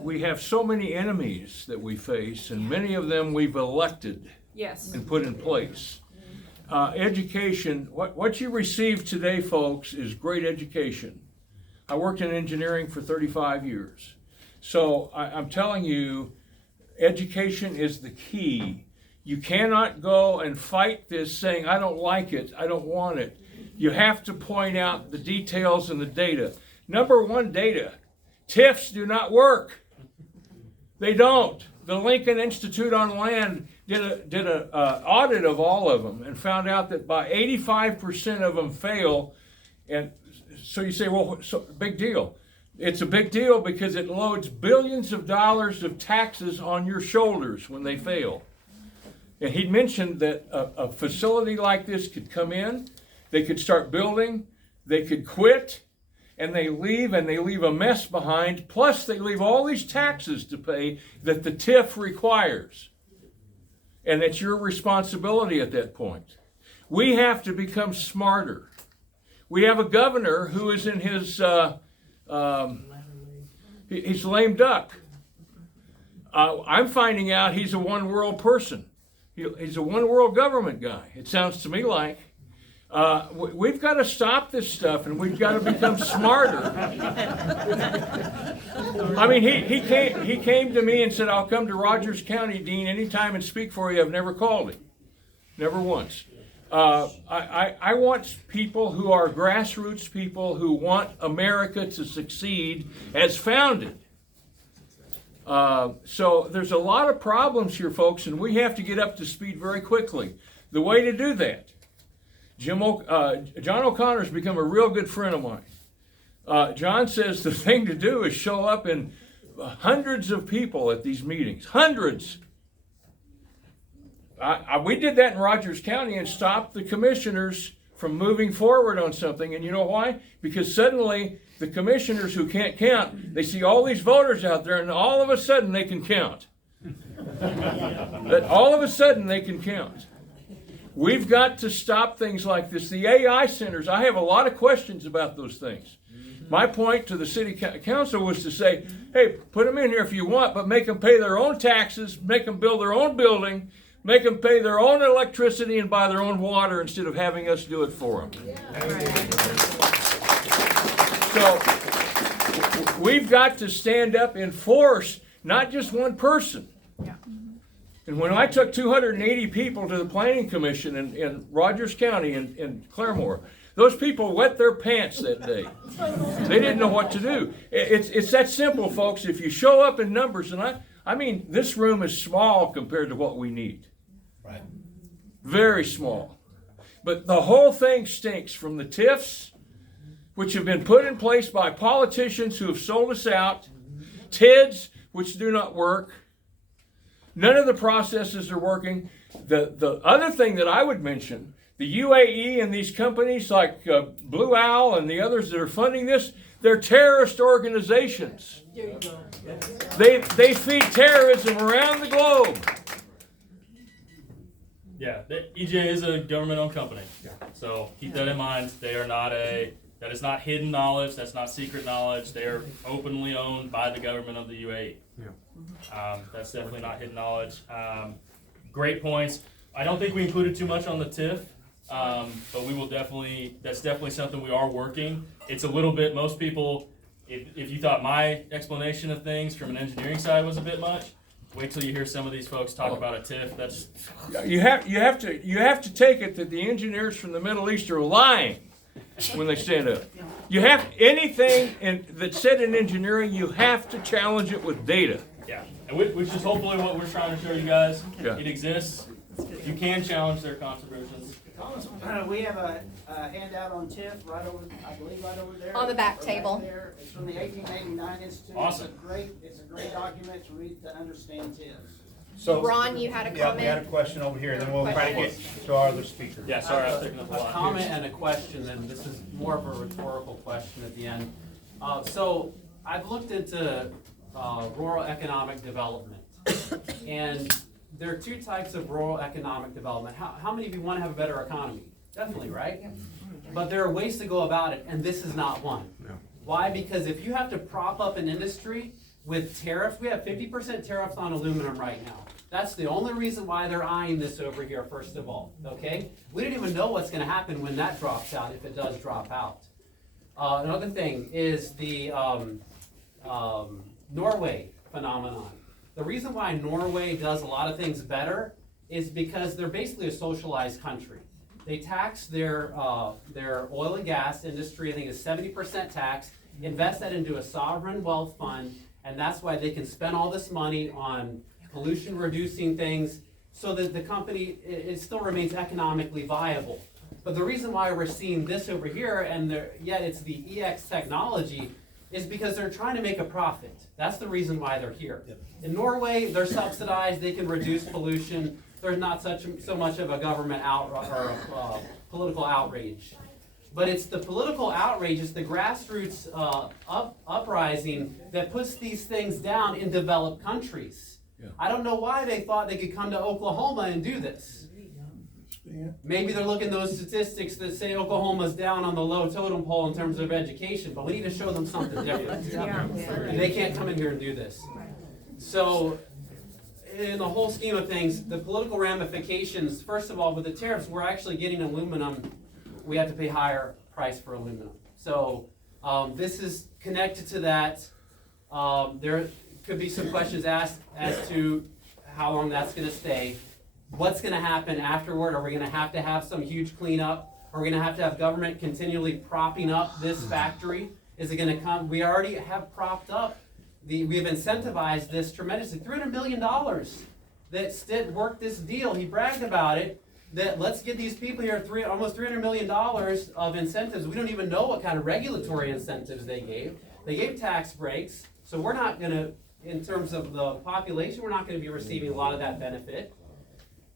We have so many enemies that we face, and many of them we've elected Yes. and put in place. Education, what you receive today, folks, is great education. I worked in engineering for 35 years. So I'm telling you, education is the key. You cannot go and fight this saying, I don't like it, I don't want it. You have to point out the details and the data. Number one, data. TIFs do not work. They don't. The Lincoln Institute on Land did an audit of all of them and found out that by 85% of them fail. And so you say, well, so big deal. It's a big deal because it loads billions of dollars of taxes on your shoulders when they fail. And he mentioned that a facility like this could come in, they could start building, they could quit, and they leave a mess behind, plus they leave all these taxes to pay that the TIF requires. And it's your responsibility at that point. We have to become smarter. We have a governor who is in his, he's lame duck. I'm finding out he's a one world person. He's a one world government guy, it sounds to me like. We've got to stop this stuff and we've got to become smarter. I mean, he came to me and said, I'll come to Rogers County, Dean, anytime and speak for you. I've never called him. Never once. I want people who are grassroots people who want America to succeed as founded. So there's a lot of problems here, folks, and we have to get up to speed very quickly. The way to do that, John O'Connor's become a real good friend of mine. John says the thing to do is show up in hundreds of people at these meetings. Hundreds. We did that in Rogers County and stopped the commissioners from moving forward on something. And you know why? Because suddenly the commissioners who can't count, they see all these voters out there and all of a sudden they can count. That all of a sudden they can count. We've got to stop things like this. The AI centers, I have a lot of questions about those things. My point to the city council was to say, hey, put them in here if you want, but make them pay their own taxes, make them build their own building, make them pay their own electricity and buy their own water instead of having us do it for them. So we've got to stand up and force not just one person. And when I took 280 people to the Planning Commission in Rogers County in Claremore, those people wet their pants that day. They didn't know what to do. It's that simple, folks. If you show up in numbers, and I mean, this room is small compared to what we need. Right. Very small. But the whole thing stinks from the TIFs, which have been put in place by politicians who have sold us out, TIDs, which do not work. None of the processes are working. The other thing that I would mention, the UAE and these companies like Blue Owl and the others that are funding this, they're terrorist organizations. There you go. They feed terrorism around the globe. Yeah, EJ is a government-owned company, so keep that in mind. They are not that is not hidden knowledge. That's not secret knowledge. They are openly owned by the government of the UAE. That's definitely not hidden knowledge. Great points. I don't think we included too much on the TIF, but we will definitely. That's definitely something we are working. It's a little bit. Most people, if you thought my explanation of things from an engineering side was a bit much, wait till you hear some of these folks talk about a TIF. That's you have to take it that the engineers from the Middle East are lying when they stand up. You have anything that's said in engineering, you have to challenge it with data. Yeah, and which is hopefully what we're trying to show you guys. Yeah. It exists. You can challenge their contributions. Thomas, we have a handout on TIF right over, I believe, right over there. On the back table. There. It's from the 1889 Institute. Awesome. It's a great document to read to understand TIFs. So, Ron, you had a yeah, we had a comment? question over here, then we'll try to get to our other speaker. Yeah, sorry, I was taking up a A lot. comment and a question, and this is more of a rhetorical question at the end. So I've looked into rural economic development, and there are two types of rural economic development. How many of you want to have a better economy? Definitely, right? But there are ways to go about it, and this is not one. Why? Because if you have to prop up an industry with tariffs, we have 50% tariffs on aluminum right now. That's the only reason why they're eyeing this over here, first of all, okay? We don't even know what's gonna happen when that drops out, if it does drop out. Another thing is the Norway phenomenon. The reason why Norway does a lot of things better is because they're basically a socialized country. They tax their oil and gas industry, I think it's 70% tax, invest that into a sovereign wealth fund, and that's why they can spend all this money on pollution reducing things so that the company, it still remains economically viable. But the reason why we're seeing this over here, and yet it's the EX technology, is because they're trying to make a profit. That's the reason why they're here. In Norway, they're subsidized, they can reduce pollution, there's not so much of a government political outrage. But it's the political outrage, it's the grassroots uprising that puts these things down in developed countries. I don't know why they thought they could come to Oklahoma and do this. Maybe they're looking at those statistics that say Oklahoma's down on the low totem pole in terms of education, but we need to show them something different. And they can't come in here and do this. So, in the whole scheme of things, the political ramifications, first of all, with the tariffs, we're actually getting aluminum. We have to pay higher price for aluminum. So, this is connected to that. There could be some questions asked as to how long that's going to stay. What's going to happen afterward? Are we going to have some huge cleanup? Are we going to have government continually propping up this factory? Is it going to come? We already have propped up. We've incentivized this tremendously. $300 million that Stitt worked this deal. He bragged about it. That let's get these people here almost $300 million of incentives. We don't even know what kind of regulatory incentives they gave. They gave tax breaks. So we're not going to, in terms of the population, we're not going to be receiving a lot of that benefit.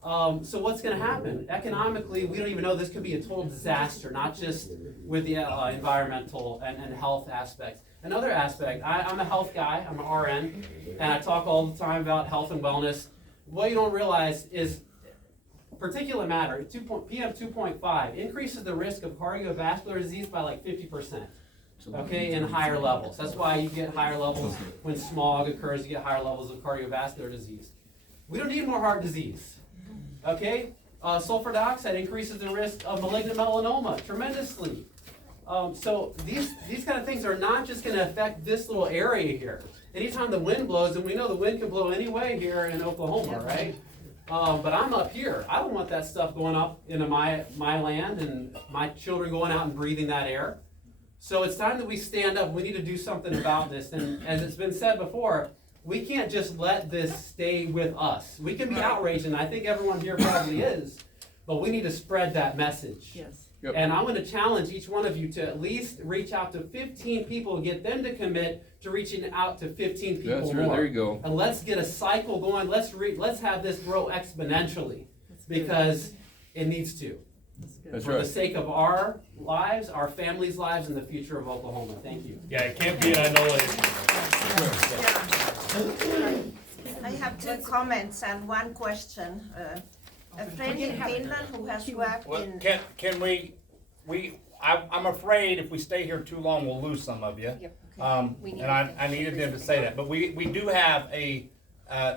So what's going to happen? Economically, we don't even know. This could be a total disaster, not just with the environmental and health aspects. Another aspect, I'm a health guy, I'm an RN, and I talk all the time about health and wellness. What you don't realize is particulate matter, PM 2.5, increases the risk of cardiovascular disease by like 50%. Okay, in higher levels. That's why you get higher levels when smog occurs, you get higher levels of cardiovascular disease. We don't need more heart disease. Okay, sulfur dioxide increases the risk of malignant melanoma tremendously. So these kind of things are not just going to affect this little area here. Anytime the wind blows, and we know the wind can blow anyway here in Oklahoma, right? But I'm up here. I don't want that stuff going up into my land and my children going out and breathing that air. So it's time that we stand up. We need to do something about this. And as it's been said before, we can't just let this stay with us. We can be outraged, and I think everyone here probably is, but we need to spread that message. Yes. Yep. And I'm going to challenge each one of you to at least reach out to 15 people, get them to commit to reaching out to 15 people That's more. right, there you go. And let's get a cycle going. Let's have this grow exponentially because it needs to. That's For the right. sake of our lives, our families' lives, and the future of Oklahoma. Thank you. Yeah, it can't be an Inola. I have two comments and one question. A friend in Finland who has worked Well, in. can I'm afraid if we stay here too long, we'll lose some of you. Yep. We need And I needed them to say that, but we do have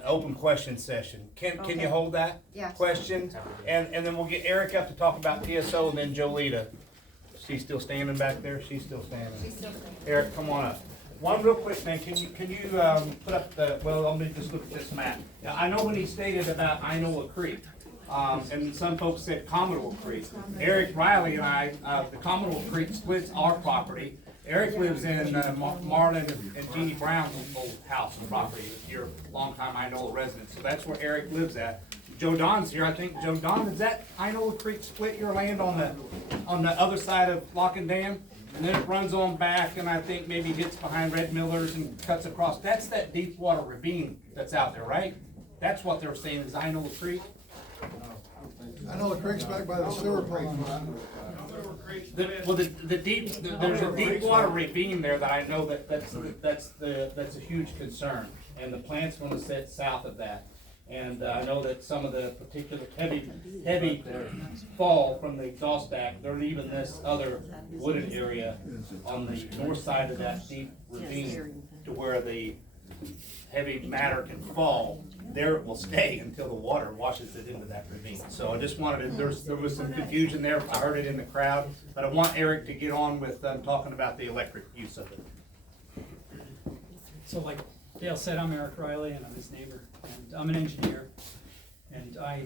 open question session. Can Okay. you hold that Yes. question? And then we'll get Eric up to talk about TSO and then Jolita. She's still standing back there? She's still standing. Eric, come on up. One real quick thing, can you put up let me just look at this map. Now, I know when he stated about Inola Creek, and some folks said Commodore Creek. Eric Riley and I, the Commodore Creek splits our property. Eric lives in Marlon and Jeannie Brown's old house and property. You're a longtime Inola resident, so that's where Eric lives at. Joe Don's here, I think. Joe Don, does that Inola Creek split your land on the other side of Lock and Dam? And then it runs on back and I think maybe hits behind Red Millers and cuts across. That's that deep water ravine that's out there, right? That's what they're saying is Inola Creek. I know the creek's back by the sewer plant. There's a deep water ravine there that I know that's a huge concern. And the plant's gonna sit south of that. And I know that some of the particular heavy fall from the exhaust stack, or even this other wooded area on the north side of that deep ravine to where the heavy matter can fall, there it will stay until the water washes it into that ravine. So I just wanted to, there was some confusion there, I heard it in the crowd, but I want Eric to get on with talking about the electric use of it. So like Dale said, I'm Eric Riley and I'm his neighbor, and I'm an engineer. And I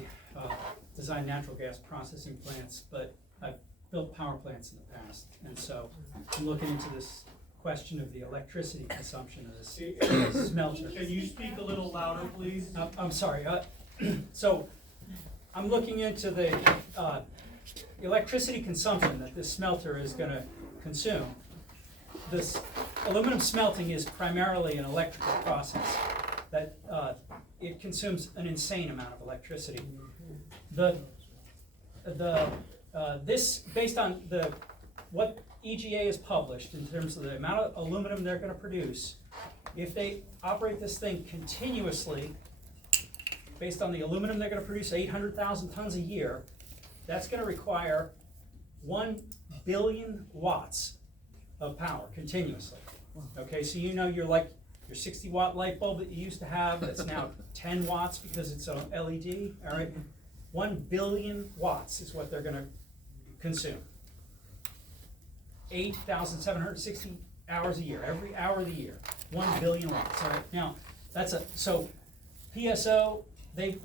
design natural gas processing plants, but I've built power plants in the past. And so I'm looking into this question of the electricity consumption of this smelter. Can you speak a little louder, please? I'm sorry. So I'm looking into the electricity consumption that this smelter is going to consume. This aluminum smelting is primarily an electrical process that it consumes an insane amount of electricity. This based on what EGA has published in terms of the amount of aluminum they're going to produce. If they operate this thing continuously, based on the aluminum they're going to produce, 800,000 tons a year, that's going to require 1 billion watts of power continuously. Okay, so you know your 60-watt light bulb that you used to have that's now 10 watts because it's an LED. All right, 1 billion watts is what they're going to consume. 8,760 hours a year, every hour of the year, 1 billion watts. All right, now so PSO they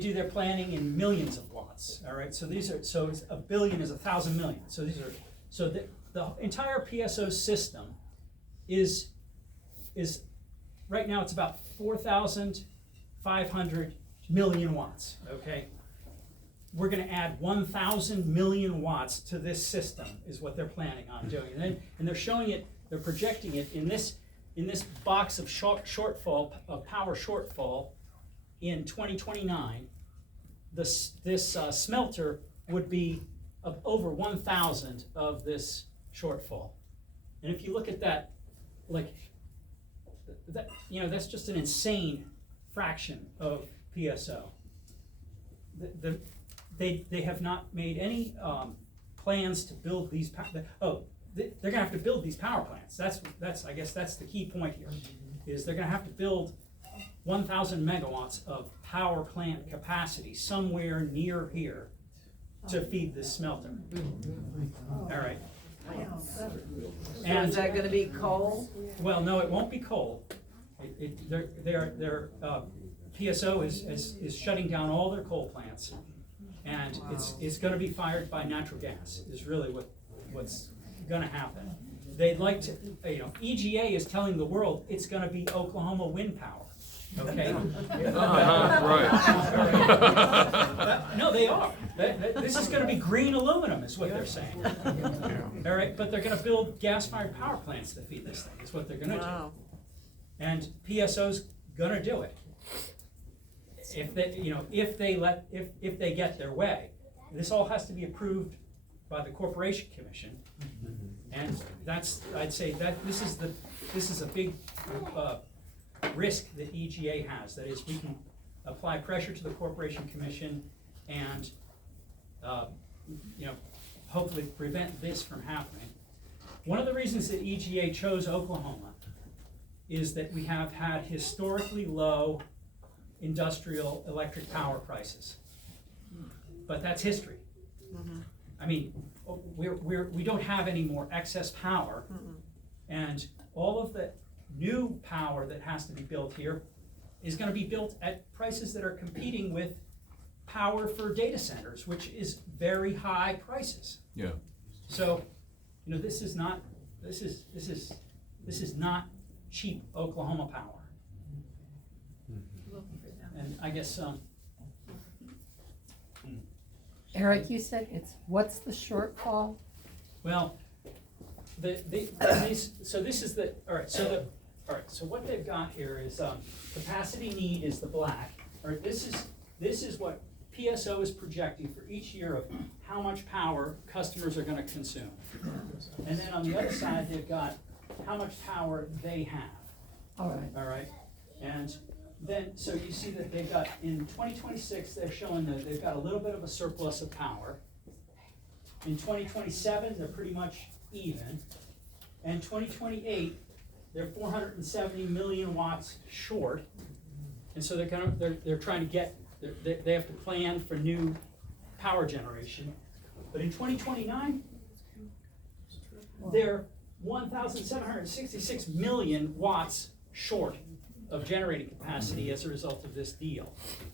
do their planning in millions of watts. All right, so it's a billion is 1,000 million. So the entire PSO system is right now it's about 4,500 million watts. Okay. We're going to add 1,000 million watts to this system, is what they're planning on doing. And they're showing it, they're projecting it in this box of power shortfall in 2029. This smelter would be of over 1,000 of this shortfall. And if you look at that, that's just an insane fraction of PSO. They have not made any plans to build these. They're going to have to build these power plants. I guess that's the key point here. Is they're going to have to build 1,000 megawatts of power plant capacity somewhere near here to feed this smelter. All right. And is that going to be coal? Well, no, it won't be coal. PSO is shutting down all their coal plants. And it's going to be fired by natural gas is really what's going to happen. They'd like to, EGA is telling the world it's going to be Oklahoma wind power. Okay. Right. No, they are. This is going to be green aluminum, is what they're saying. All right, but they're going to build gas-fired power plants to feed this thing. Is what they're going to do. And PSO's going to do it. If they get their way. This all has to be approved by the Corporation Commission, and I'd say that this is a big risk that EGA has. That is, we can apply pressure to the Corporation Commission and hopefully prevent this from happening. One of the reasons that EGA chose Oklahoma is that we have had historically low industrial electric power prices, but that's history. I mean, we don't have any more excess power, and all of the new power that has to be built here is going to be built at prices that are competing with power for data centers, which is very high prices. Yeah. So, this is not cheap Oklahoma power. And I guess Eric, you said what's the shortfall? Well, so this is the all right. So what they've got here is capacity need is the black. All right, this is what PSO is projecting for each year of how much power customers are going to consume, and then on the other side they've got how much power they have. All right. All right, and then, so you see that they've got, in 2026, they're showing that they've got a little bit of a surplus of power. In 2027, they're pretty much even. And 2028, they're 470 million watts short. And so they're trying to get, they have to plan for new power generation. But in 2029, they're 1,766 million watts short of generating capacity as a result of this deal.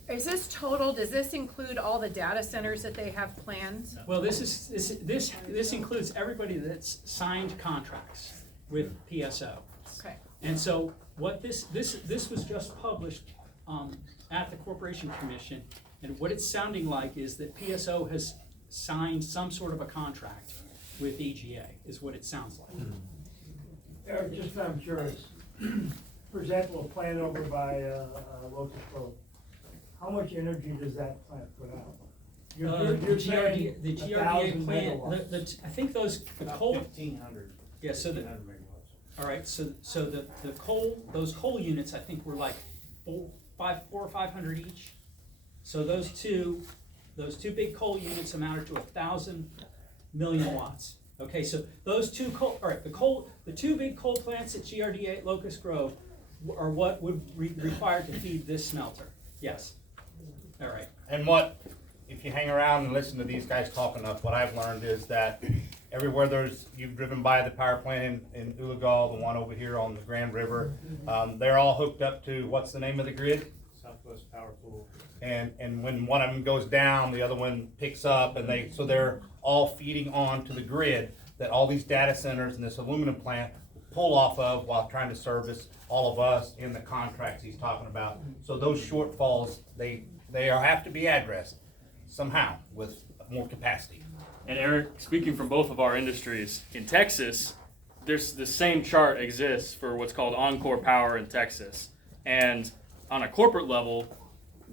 Is this total, does this include all the data centers that they have planned? Well, this includes everybody that's signed contracts with PSO. Okay. And so what this was just published at the Corporation Commission, and what it's sounding like is that PSO has signed some sort of a contract with EGA, is what it sounds like. Eric, just out of curious, for example, a plant over by Locust Grove, how much energy does that plant put out? You're saying The 1,000 GRDA plant, megawatts. I think the coal. 1,500. Yeah, so the, all right, so the coal, those coal units, I think were like 400 or 500 each. So those two big coal units amounted to 1,000 million watts. Okay, so those two coal, all right, the two big coal plants at GRDA at Locust Grove are what would require to feed this smelter. Yes. All right. And what, if you hang around and listen to these guys talk enough, what I've learned is that everywhere you've driven by the power plant in Ulagal, the one over here on the Grand River, they're all hooked up to, what's the name of the grid? Southwest Power Pool. And when one of them goes down, the other one picks up, and so they're all feeding on to the grid that all these data centers and this aluminum plant pull off of while trying to service all of us in the contracts he's talking about. So those shortfalls, they have to be addressed somehow with more capacity. And Eric, speaking from both of our industries, in Texas, there's the same chart exists for what's called Encore Power in Texas. And on a corporate level,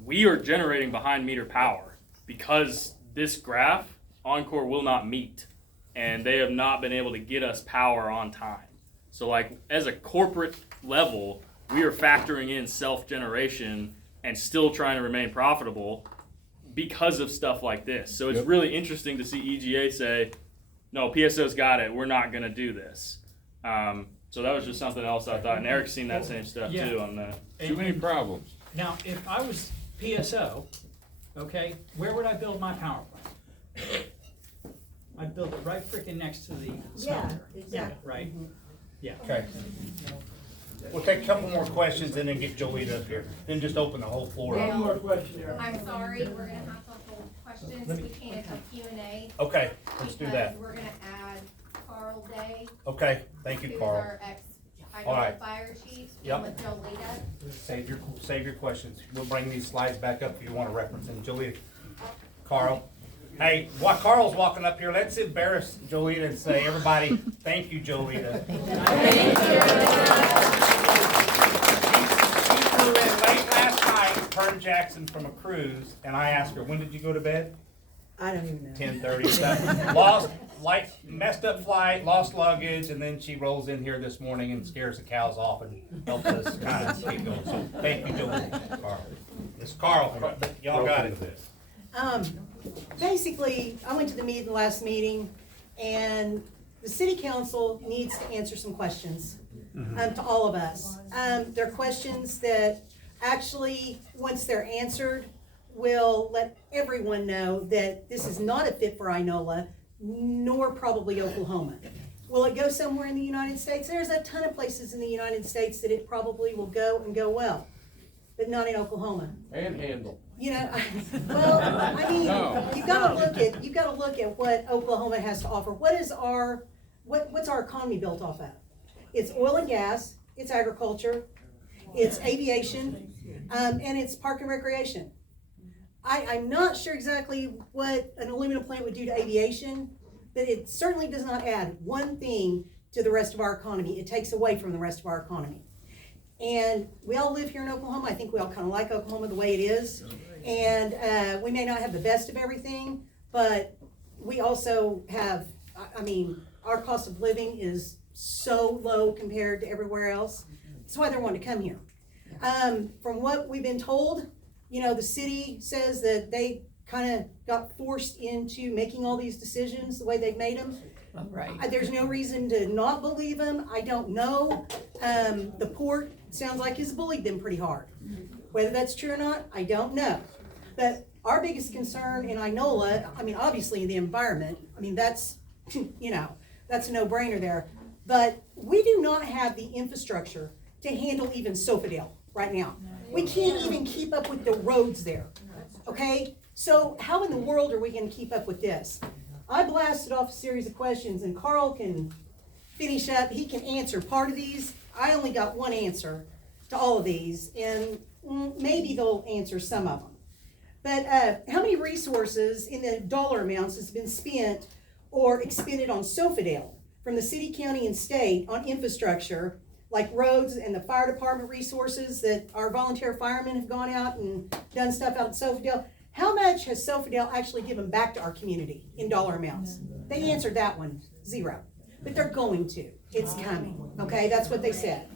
we are generating behind meter power because this graph, Encore will not meet. And they have not been able to get us power on time. So like as a corporate level, we are factoring in self-generation and still trying to remain profitable because of stuff like this. So it's really interesting to see EGA say, no, PSO's got it, we're not gonna do this. So that was just something else I thought, and Eric's seen that same stuff too on the. Too many problems. Now, if I was PSO, okay, where would I build my power plant? I'd build it right freaking next to the smelter. exactly. Right? Yeah. Okay. We'll take a couple more questions and then get Jolita up here. Then just open the whole floor One up. more question there. I'm sorry, we're gonna have to hold questions, we can't have Q&A. Okay, let's do that. Because we're gonna add Carl Day. Okay, thank you, Who's Carl. our All right. ex fire chief, Yep. and with Jolita. Save your questions. We'll bring these slides back up if you want to reference them. Jolita. Carl. Hey, while Carl's walking up here, let's embarrass Jolita and say, everybody, thank you, Jolita. She flew in late last night, Kern Jackson from a cruise, and I asked her, when did you go to bed? I don't even know. 10:30. Messed up flight, lost luggage, and then she rolls in here this morning and scares the cows off and helps us kind of keep going. So thank you, Jolita. Carl. It's Carl. Y'all got it. Basically, I went to the last meeting, and the city council needs to answer some questions to all of us. They're questions that actually, once they're answered, will let everyone know that this is not a fit for Inola, nor probably Oklahoma. Will it go somewhere in the United States? There's a ton of places in the United States that it probably will go and go well, but not in Oklahoma. Panhandle. You know, well, I mean, No. you've got to look at what Oklahoma has to offer. What's our economy built off of? It's oil and gas, it's agriculture, it's aviation, and it's park and recreation. I'm not sure exactly what an aluminum plant would do to aviation, but it certainly does not add one thing to the rest of our economy. It takes away from the rest of our economy. And we all live here in Oklahoma. I think we all kind of like Oklahoma the way it is. And we may not have the best of everything, but we also have, I mean, our cost of living is so low compared to everywhere else. That's why they're wanting to come here. From what we've been told, you know, the city says that they kind of got forced into making all these decisions the way they've made them. Right. There's no reason to not believe them. I don't know. The port sounds like has bullied them pretty hard. Whether that's true or not, I don't know. But our biggest concern in Inola, I mean, obviously the environment, I mean, that's, you know, that's a no-brainer there. But we do not have the infrastructure to handle even Sofadale right now. We can't even keep up with the roads there, okay? So how in the world are we gonna keep up with this? I blasted off a series of questions and Carl can finish up, he can answer part of these. I only got one answer to all of these and maybe they'll answer some of them. But how many resources in the dollar amounts has been spent or expended on Sofadale from the city, county, and state on infrastructure like roads and the fire department resources that our volunteer firemen have gone out and done stuff out at Sofadale? How much has Sofadale actually given back to our community in dollar amounts? They answered that one, 0. But they're going to. It's coming. Okay, that's what they said.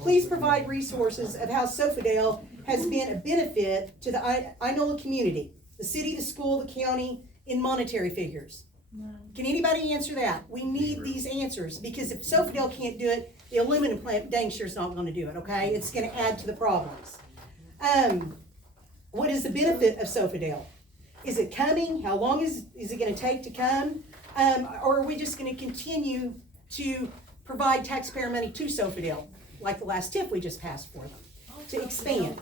Please provide resources of how Sofadale has been a benefit to the Inola community, the city, the school, the county, in monetary figures. Can anybody answer that? We need these answers because if Sofadale can't do it, the aluminum plant dang sure is not going to do it, okay? It's going to add to the problems. What is the benefit of Sofadale? Is it coming? How long is it going to take to come? Or are we just going to continue to provide taxpayer money to Sofadale, like the last TIF we just passed for them, to expand?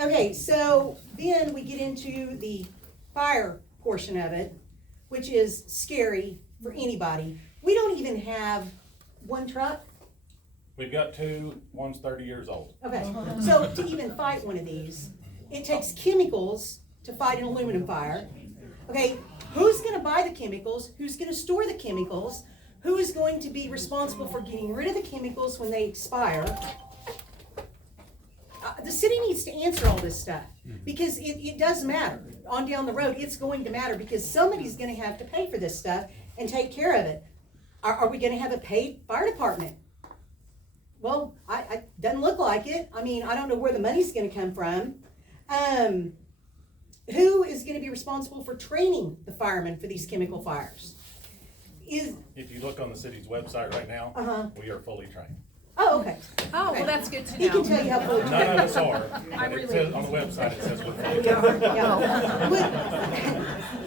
Okay, so then we get into the fire portion of it, which is scary for anybody. We don't even have one truck. We've got 2, one's 30 years old. Okay, so to even fight one of these, it takes chemicals to fight an aluminum fire. Okay, who's gonna buy the chemicals? Who's gonna store the chemicals? Who is going to be responsible for getting rid of the chemicals when they expire? The city needs to answer all this stuff because it does matter. On down the road, it's going to matter because somebody's gonna have to pay for this stuff and take care of it. Are we gonna have a paid fire department? Well, I doesn't look like it. I mean, I don't know where the money's gonna come from. Who is gonna be responsible for training the firemen for these chemical fires? If you look on the city's website right now, we are fully trained. Oh, okay. Oh, well, that's good to know. He can tell you how fully None of us are. I It really- says, on the website, it says we're fully trained. Yeah.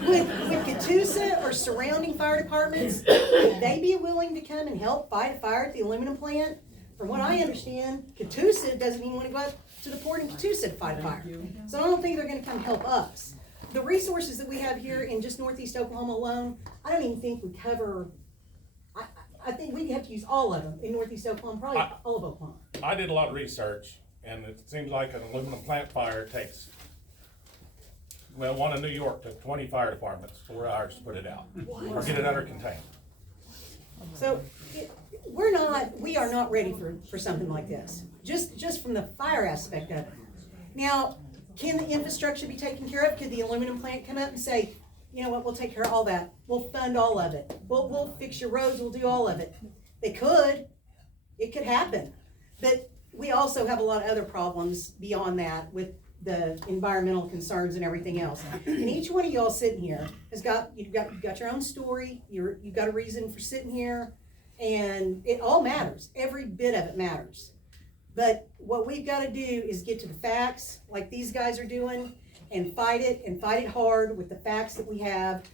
Would Catoosa or surrounding fire departments, would they be willing to come and help fight a fire at the aluminum plant? From what I understand, Catoosa doesn't even want to go out to the port in Catoosa to fight a fire. So I don't think they're gonna come help us. The resources that we have here in just northeast Oklahoma alone, I don't even think we cover, I think we have to use all of them in northeast Oklahoma, probably all of Oklahoma. I did a lot of research, and it seems like an aluminum plant fire takes, well, one in New York took 20 fire departments, 4 hours to put it out, or get it under containment. So we are not ready for something like this, just from the fire aspect of it. Now, can the infrastructure be taken care of? Could the aluminum plant come up and say, you know what, we'll take care of all that. We'll fund all of it. We'll fix your roads, we'll do all of it. They could. It could happen. But we also have a lot of other problems beyond that with the environmental concerns and everything else. And each one of y'all sitting here has you've got your own story, you've got a reason for sitting here, and it all matters. Every bit of it matters. But what we've got to do is get to the facts, like these guys are doing, and fight it hard with the facts that we have.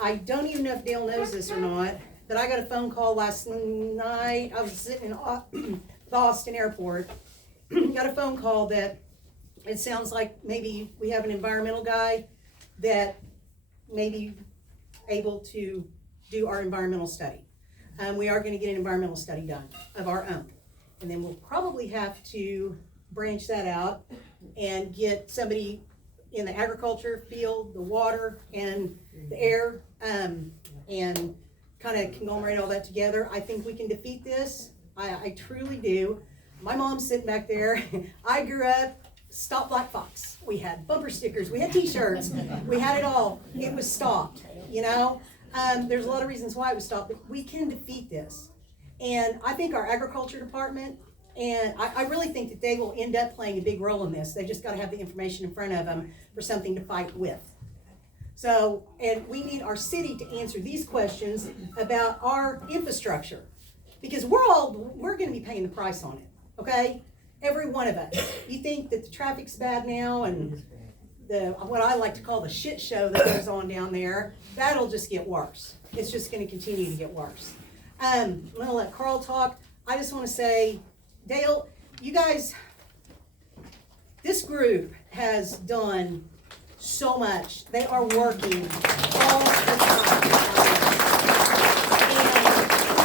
I don't even know if Dale knows this or not, but I got a phone call last night. I was sitting in the Austin airport, got a phone call that it sounds like maybe we have an environmental guy that may be able to do our environmental study. We are going to get an environmental study done of our own. And then we'll probably have to branch that out and get somebody in the agriculture field, the water, and the air, and kind of conglomerate all that together. I think we can defeat this. I truly do. My mom's sitting back there. I grew up, Stop Black Fox. We had bumper stickers, we had t-shirts, we had it all. It was stopped, you know? There's a lot of reasons why it was stopped, but we can defeat this. And I think our agriculture department And I really think that they will end up playing a big role in this. They just gotta have the information in front of them for something to fight with. So, and we need our city to answer these questions about our infrastructure. Because we're gonna be paying the price on it, okay? Every one of us. You think that the traffic's bad now and what I like to call the shit show that goes on down there, that'll just get worse. It's just gonna continue to get worse. I'm gonna let Carl talk. I just wanna say, Dale, you guys, this group has done so much. They are working all the time. And it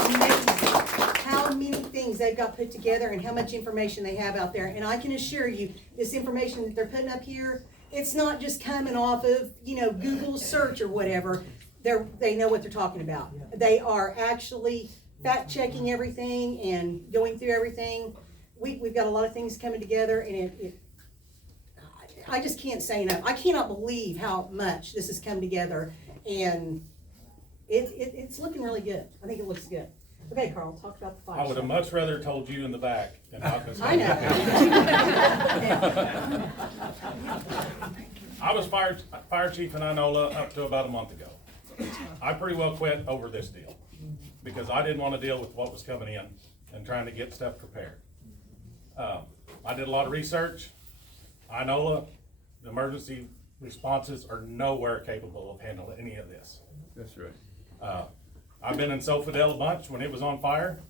is amazing how many things they've got put together and how much information they have out there. And I can assure you, this information that they're putting up here, it's not just coming off of, Google search or whatever. They know what they're talking about. They are actually fact-checking everything and going through everything. We've got a lot of things coming together, and I just can't say enough. I cannot believe how much this has come together, and it's looking really good. I think it looks good. Okay, Carl, talk about the fire. I would have much rather told you in the back than not been. I know. I was fire chief in Inola up to about a month ago. I pretty well quit over this deal because I didn't want to deal with what was coming in and trying to get stuff prepared. I did a lot of research. Inola, the emergency responses are nowhere capable of handling any of this. That's right. I've been in Sofidel a bunch when it was on fire.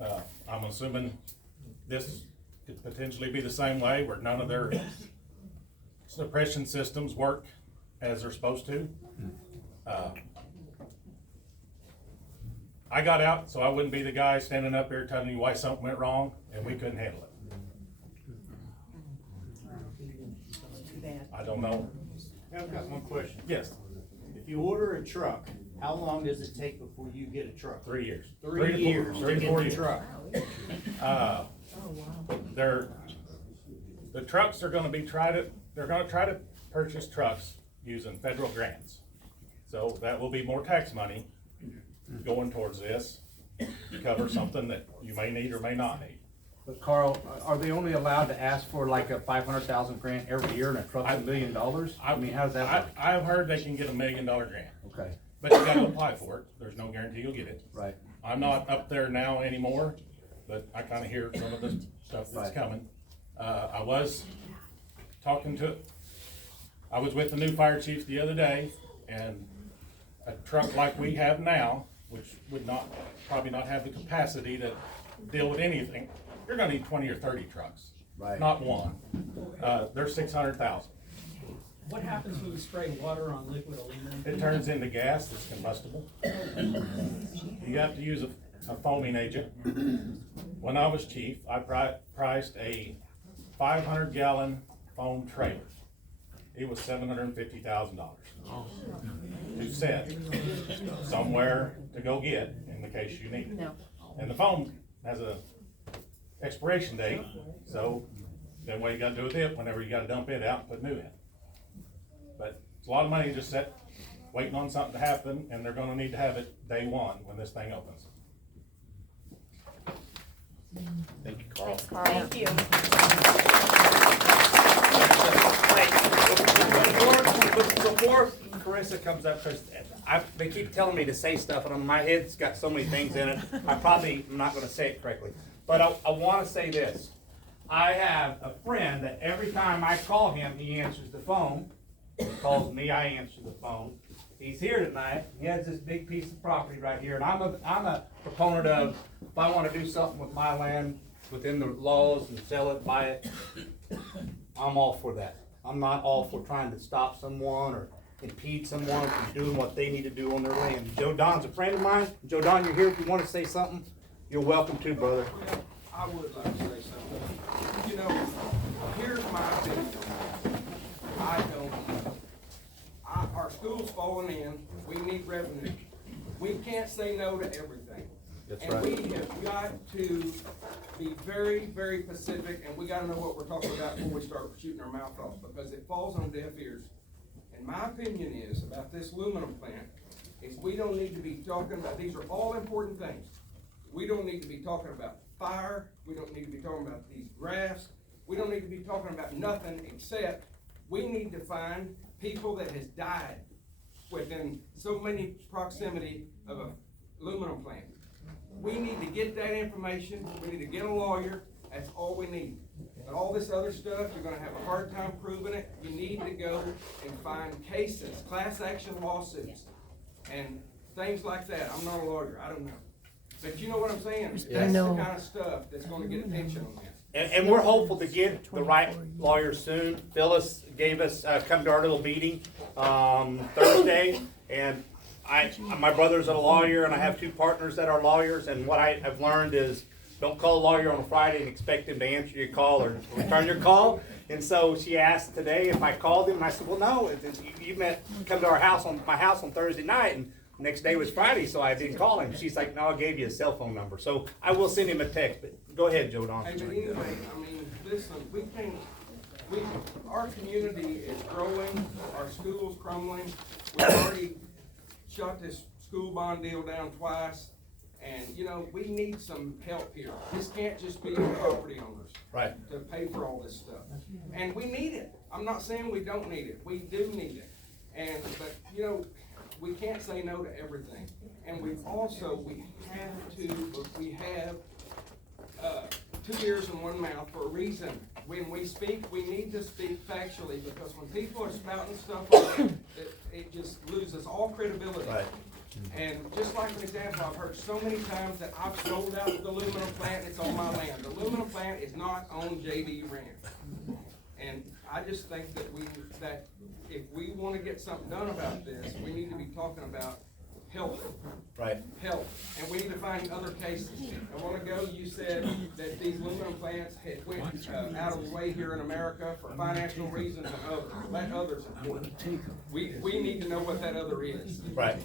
I'm assuming this could potentially be the same way where none of their suppression systems work as they're supposed to. I got out so I wouldn't be the guy standing up here telling you why something went wrong and we couldn't handle it. I don't know. I've got one question. Yes. If you order a truck, how long does it take before you get a truck? 3 years. 3 years to get the truck. The trucks are gonna they're gonna try to purchase trucks using federal grants. So that will be more tax money going towards this to cover something that you may need or may not need. But Carl, are they only allowed to ask for like a 500,000 grant every year and a truck's $1 million? I mean, how does that work? I've heard they can get $1 million grant. Okay. But you gotta apply for it. There's no guarantee you'll get it. Right. I'm not up there now anymore, but I kinda hear some of the stuff that's Right. coming. I was with the new fire chief the other day, and a truck like we have now, which would probably not have the capacity to deal with anything, you're gonna need 20 or 30 trucks. Right. Not one. They're 600,000. What happens when you spray water on liquid aluminum? It turns into gas that's combustible. You have to use a foaming agent. When I was chief, I priced a 500-gallon foam trailer. It was $750,000 to set somewhere to go get in the case you need it. And the foam has a expiration date, so then what you gotta do with it, whenever you gotta dump it out and put new in. But it's a lot of money just set, waiting on something to happen, and they're gonna need to have it day one when this thing opens. Thank you, Carl. Thank you. Before Carissa comes up, they keep telling me to say stuff, and my head's got so many things in it, I probably am not gonna say it correctly. But I wanna say this. I have a friend that every time I call him, he answers the phone. He calls me, I answer the phone. He's here tonight. He has this big piece of property right here, and I'm a proponent of, if I wanna do something with my land within the laws and sell it, buy it, I'm all for that. I'm not all for trying to stop someone or impede someone from doing what they need to do on their land. Joe Don's a friend of mine. Joe Don, you're here. If you want to say something, you're welcome to, brother. I would like to say something. You know, here's my opinion. Our school's falling in. We need revenue. We can't say no to everything. That's and right. We have got to be very, very specific, and we got to know what we're talking about before we start shooting our mouth off, because it falls on deaf ears. And my opinion is about this aluminum plant is we don't need to be talking about, these are all important things. We don't need to be talking about fire We don't need to be talking about these graphs. We don't need to be talking about nothing except we need to find people that has died within so many proximity of a aluminum plant. We need to get that information. We need to get a lawyer. That's all we need. But all this other stuff, you're gonna have a hard time proving it. You need to go and find cases, class action lawsuits, and things like that. I'm not a lawyer, I don't know. But you know what I'm saying? That's the kind of stuff that's gonna get attention on this. And we're hopeful to get the right lawyer soon. Phyllis gave us, come to our little meeting, Thursday, and my brother's a lawyer, and I have 2 partners that are lawyers, and what I have learned is, don't call a lawyer on a Friday and expect him to answer your call or return your call. And so she asked today if I called him, and I said, well, no, you come to our house my house on Thursday night, and next day was Friday, so I didn't call him. She's like, no, I gave you a cell phone number. So I will send him a text, but go ahead, Joe Don. Hey, but anyway, I mean, listen, our community is growing, our school's crumbling. We've already shut this school bond deal down twice. And, you know, we need some help here. This can't just be the property owners. Right. To pay for all this stuff. And we need it. I'm not saying we don't need it. We do need it. But, you know, we can't say no to everything. And we have 2 ears and 1 mouth for a reason. When we speak, we need to speak factually, because when people are spouting stuff like that, it just loses all credibility. Right. And just like an example, I've heard so many times that I've sold out the aluminum plant, it's on my land. The aluminum plant is not on J.D. Ranch. And I just think that if we want to get something done about this, we need to be talking about health. Right. Health. And we need to find other cases. A while ago, you said that these aluminum plants had went out of the way here in America for financial reasons and others. Let others important. We need to know what that other is. Right.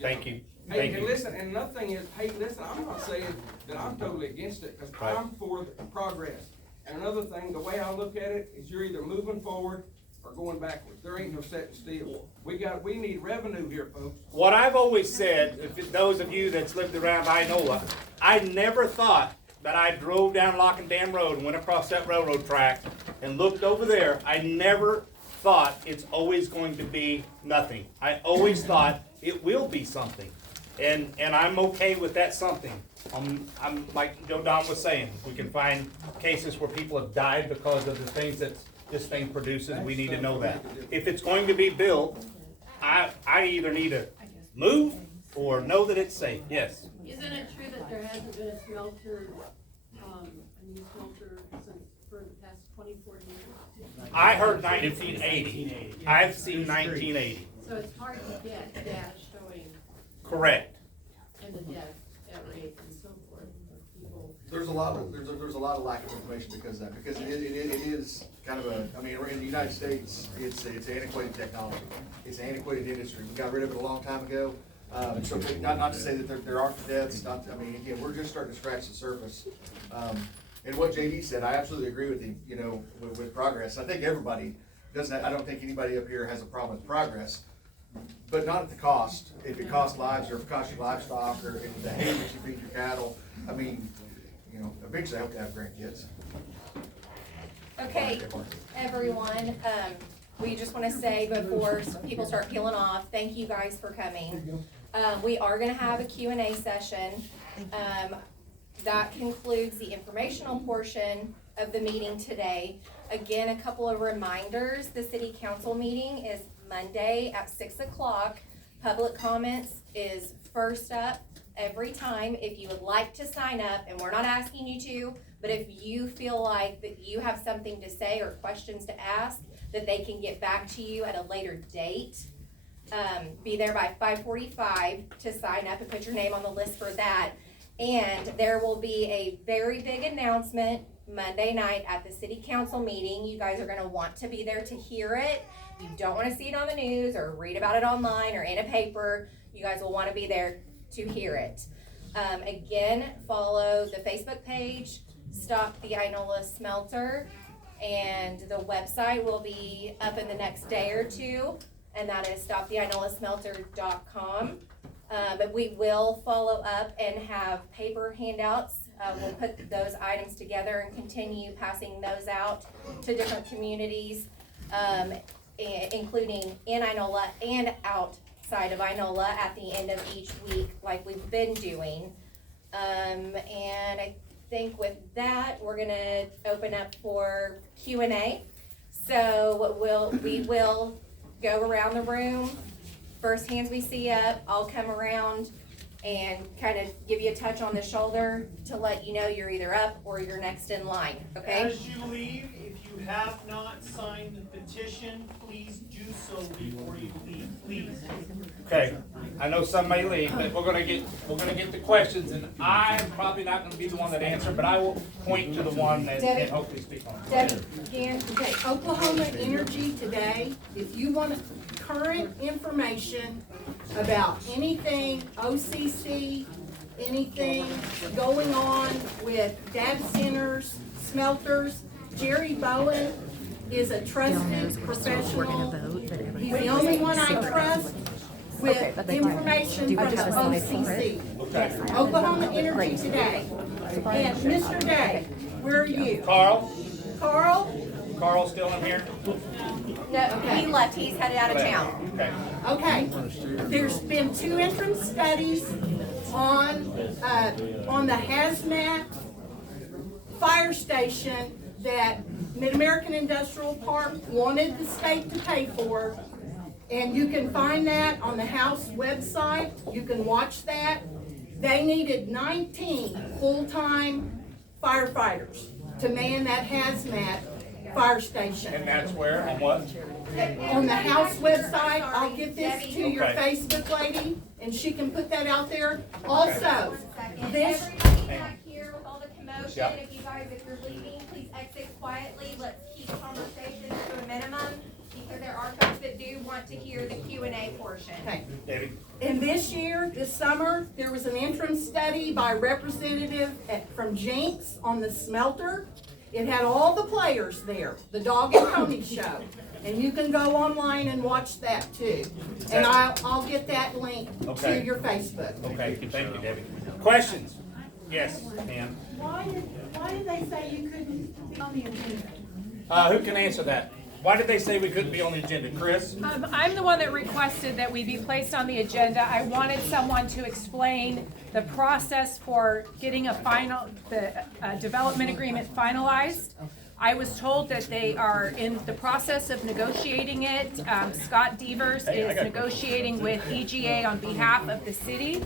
Thank you. Hey, and listen, and another thing is, hey, listen, I'm not saying that I'm totally against it, because I'm for the progress. And another thing, the way I look at it is you're either moving forward or going backwards. There ain't no set in steel. We need revenue here, folks. What I've always said, those of you that's lived around Inola, I never thought that I drove down Lock and Dam Road and went across that railroad track and looked over there. I never thought it's always going to be nothing. I always thought it will be something. And I'm okay with that something. I'm like Joe Don was saying, we can find cases where people have died because of the things that this thing produces. We need to know that. If it's going to be built, I either need to move or know that it's safe. Yes. Isn't it true that there hasn't been a smelter, a new smelter since for the past 24 years? I heard 1980. I've seen 1980. So it's hard to get data showing. Correct. And the death rate and so forth for people. There's a lot of lack of information because of that, because it is kind of in the United States, it's antiquated technology. It's an antiquated industry. We got rid of it a long time ago. So not to say that there aren't deaths, again, we're just starting to scratch the surface. And what JD said, I absolutely agree with him, with progress. I think everybody doesn't, I don't think anybody up here has a problem with progress, but not at the cost. If it costs lives, or if it costs you livestock, or if the hay that you feed your cattle, eventually I hope to have grandkids. Okay, everyone, we just want to say before people start peeling off, thank you guys for coming. We are going to have a Q&A session. That concludes the informational portion of the meeting today. Again, a couple of reminders. The city council meeting is Monday at 6 o'clock. Public comments is first up every time. If you would like to sign up, and we're not asking you to, but if you feel like that you have something to say or questions to ask, that they can get back to you at a later date. Be there by 5:45 to sign up and put your name on the list for that. And there will be a very big announcement Monday night at the city council meeting. You guys are gonna want to be there to hear it. You don't wanna see it on the news or read about it online or in a paper. You guys will wanna be there to hear it. Again, follow the Facebook page, Stop the Inola Smelter, and the website will be up in the next day or two, and that is stoptheinolaSmelter.com. But we will follow up and have paper handouts we'll put those items together and continue passing those out to different communities, including in Inola and outside of Inola at the end of each week, like we've been doing. And I think with that, we're gonna open up for Q&A. So we will go around the room. First hands we see up, I'll come around and kind of give you a touch on the shoulder to let you know you're either up or you're next in line, okay? As you leave, if you have not signed the petition, please do so before you leave, please. Okay, I know some may leave, but we're gonna get the questions, and I'm probably not gonna be the one that answer, but I will point to the one that can hopefully speak on it. Debbie, again, Okay, Oklahoma Energy Today, if you want current information about anything OCC, anything going on with data centers, smelters, Jerry Bowen is a trusted professional. He's the only one I trust with information from OCC. Oklahoma Energy Today. And Mr. Day, where are you? Carl? Carl, still in here? no, he left, he's headed out of town. Okay. Okay, there's been 2 interim studies on the hazmat fire station that Mid-American Industrial Park wanted the state to pay for. And you can find that on the House website, you can watch that. They needed 19 full-time firefighters to man that hazmat fire station. And that's where, on what? On the House website, I'll get this to your Okay. Facebook lady, and she can put that out there. Also, this, Everybody back here with all the commotion, Yeah. if you guys, if you're leaving, please exit quietly. Let's keep conversations to a minimum, because there are folks that do want to hear the Q&A portion. okay. David? And this year, this summer, there was an interim study by a representative from Jinx on the smelter. It had all the players there, the Dog and Pony Show. And you can go online and watch that too. And I'll get that link Okay. to your Facebook. Okay, thank you, Debbie. Questions? Yes, Pam? Why did they say you couldn't be on the agenda? Who can answer that? Why did they say we couldn't be on the agenda? Chris? I'm the one that requested that we be placed on the agenda. I wanted someone to explain the process for getting the development agreement finalized. I was told that they are in the process of negotiating it. Scott Devers is negotiating with EGA on behalf of the city,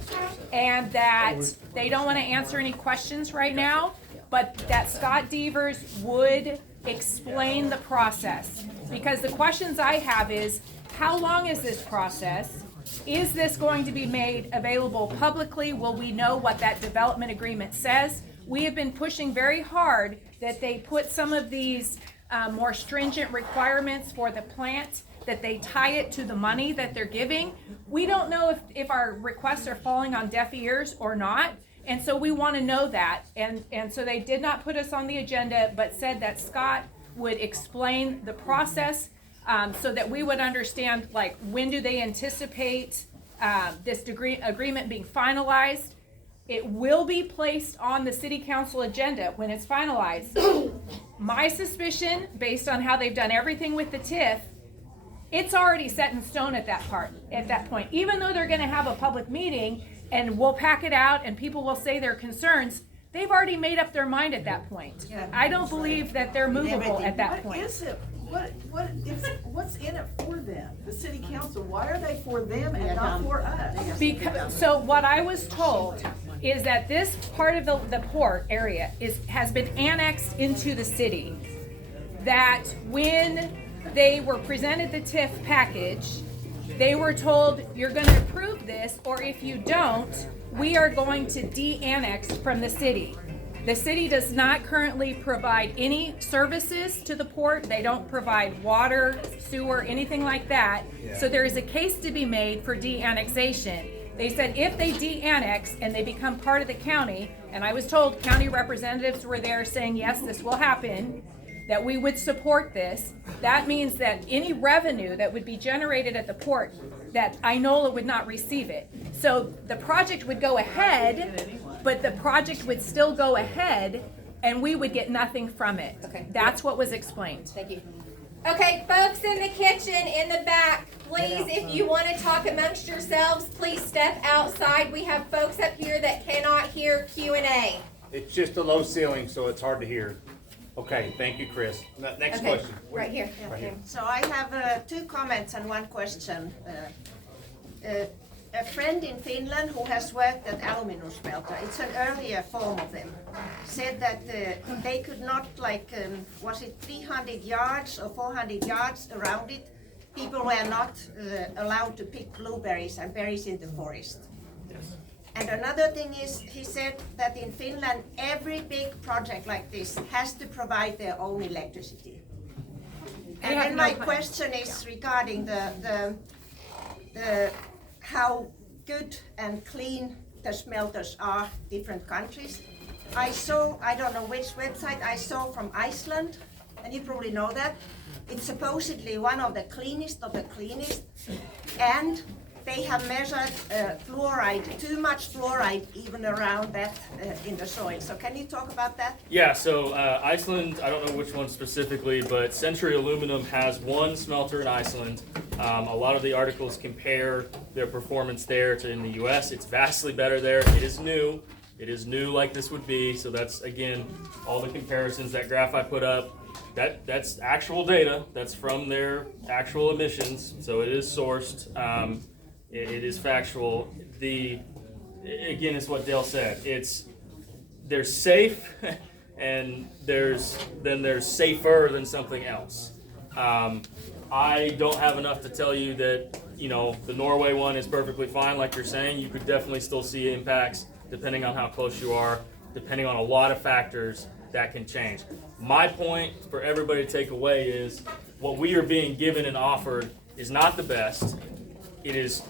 and that they don't want to answer any questions right now, but that Scott Devers would explain the process. Because the questions I have is, how long is this process? Is this going to be made available publicly? Will we know what that development agreement says? We have been pushing very hard that they put some of these more stringent requirements for the plant, that they tie it to the money that they're giving. We don't know if our requests are falling on deaf ears or not. And so we want to know that. And so they did not put us on the agenda, but said that Scott would explain the process so that we would understand, like, when do they anticipate this agreement being finalized. It will be placed on the city council agenda when it's finalized. My suspicion, based on how they've done everything with the TIF, it's already set in stone at that point. Even though they're gonna have a public meeting and we'll pack it out and people will say their concerns, they've already made up their mind at that point. I don't believe that they're movable at that point. What is it? What's in it for them? The city council, why are they for them and not for us? So what I was told is that this part of the port area has been annexed into the city. That when they were presented the TIF package, they were told, you're gonna approve this, or if you don't, we are going to de-annex from the city. The city does not currently provide any services to the port. They don't provide water, sewer, anything like that. So there is a case to be made for de-annexation. They said if they de-annex and they become part of the county, and I was told county representatives were there saying, yes, this will happen, that we would support this, that means that any revenue that would be generated at the port, that Inola would not receive it. So the project would go ahead, but the project would still go ahead, and we would get nothing from it. Okay. That's what was explained. Thank you. Okay, folks in the kitchen, in the back, please, if you want to talk amongst yourselves, please step outside. We have folks up here that cannot hear Q&A. It's just a low ceiling, so it's hard to hear. Okay, thank you, Chris. Next Okay, question. right here. Right here. So I have 2 comments and 1 question. A friend in Finland who has worked at aluminum smelter, it's an earlier form of them, said that they could not, like, was it 300 yards or 400 yards around it, people were not allowed to pick blueberries and berries in the forest. Yes. And another thing is, he said that in Finland, every big project like this has to provide their own electricity. And then my question is regarding the how good and clean the smelters are different countries. I saw, I don't know which website I saw from Iceland, and you probably know that. It's supposedly one of the cleanest, and they have measured fluoride, too much fluoride even around that in the soil. So can you talk about that? Yeah, so Iceland, I don't know which one specifically, but Century Aluminum has one smelter in Iceland. A lot of the articles compare their performance there to in the US. It's vastly better there. It is new. It is new like this would be. So that's, again, all the comparisons, that graph I put up, that's actual data. That's from their actual emissions. So it is sourced. It is factual. Again, it's what Dale said. They're safe, and there's safer than something else. I don't have enough to tell you that, the Norway one is perfectly fine, like you're saying. You could definitely still see impacts depending on how close you are, depending on a lot of factors that can change. My point for everybody to take away is what we are being given and offered is not the best. It is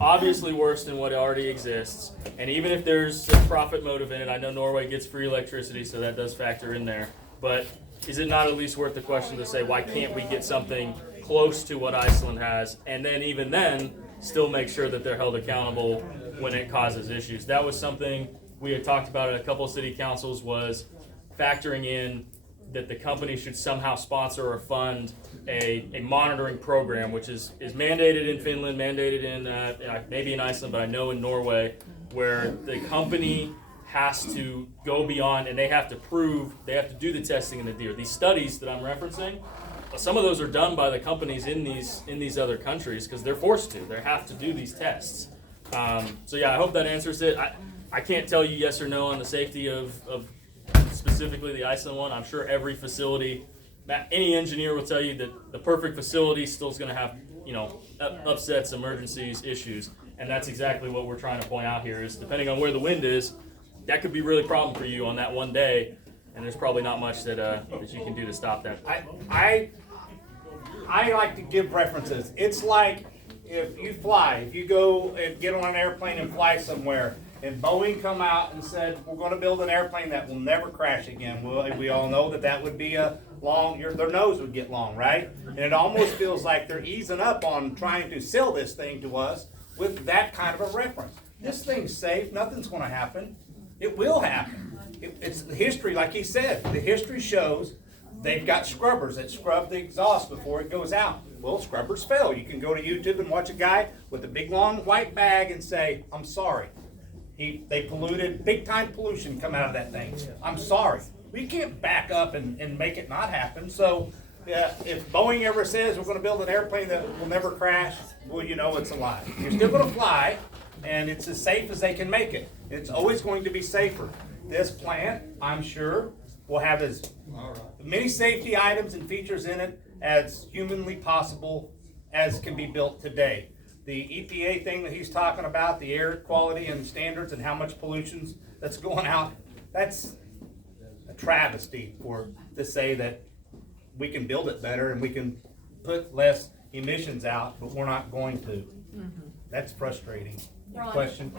obviously worse than what already exists. And even if there's a profit motive in it, I know Norway gets free electricity, so that does factor in there. But is it not at least worth the question to say, why can't we get something close to what Iceland has? And then even then, still make sure that they're held accountable when it causes issues. That was something we had talked about at a couple of city councils, was factoring in that the company should somehow sponsor or fund a monitoring program, which is mandated in Finland, mandated in maybe in Iceland, but I know in Norway, where the company has to go beyond and they have to do the testing in the deer. These studies that I'm referencing, some of those are done by the companies in these other countries because they're forced to. They have to do these tests. So yeah, I hope that answers it. I can't tell you yes or no on the safety of specifically the Iceland one. I'm sure every facility, any engineer will tell you that the perfect facility still is going to have, upsets, emergencies, issues. And that's exactly what we're trying to point out here is depending on where the wind is, that could be really a problem for you on that one day. And there's probably not much that you can do to stop that. I like to give references. It's like if you go and get on an airplane and fly somewhere, and Boeing come out and said, we're going to build an airplane that will never crash again. Well, we all know that would be a long, their nose would get long, right? And it almost feels like they're easing up on trying to sell this thing to us with that kind of a reference. This thing's safe. Nothing's going to happen. It will happen. It's the history, like he said. The history shows they've got scrubbers that scrub the exhaust before it goes out. Well, scrubbers fail. You can go to YouTube and watch a guy with a big long white bag and say, I'm sorry. They polluted, big time pollution come out of that thing. I'm sorry. We can't back up and make it not happen. So if Boeing ever says we're going to build an airplane that will never crash, well, it's a lie. You're still going to fly, and it's as safe as they can make it. It's always going to be safer. This plant, I'm sure, will have as many safety items and features in it as humanly possible as can be built today. The EPA thing that he's talking about, the air quality and standards and how much pollution that's going out, that's a travesty to say that we can build it better and we can put less emissions out, but we're not going to. That's frustrating. Ron. Question?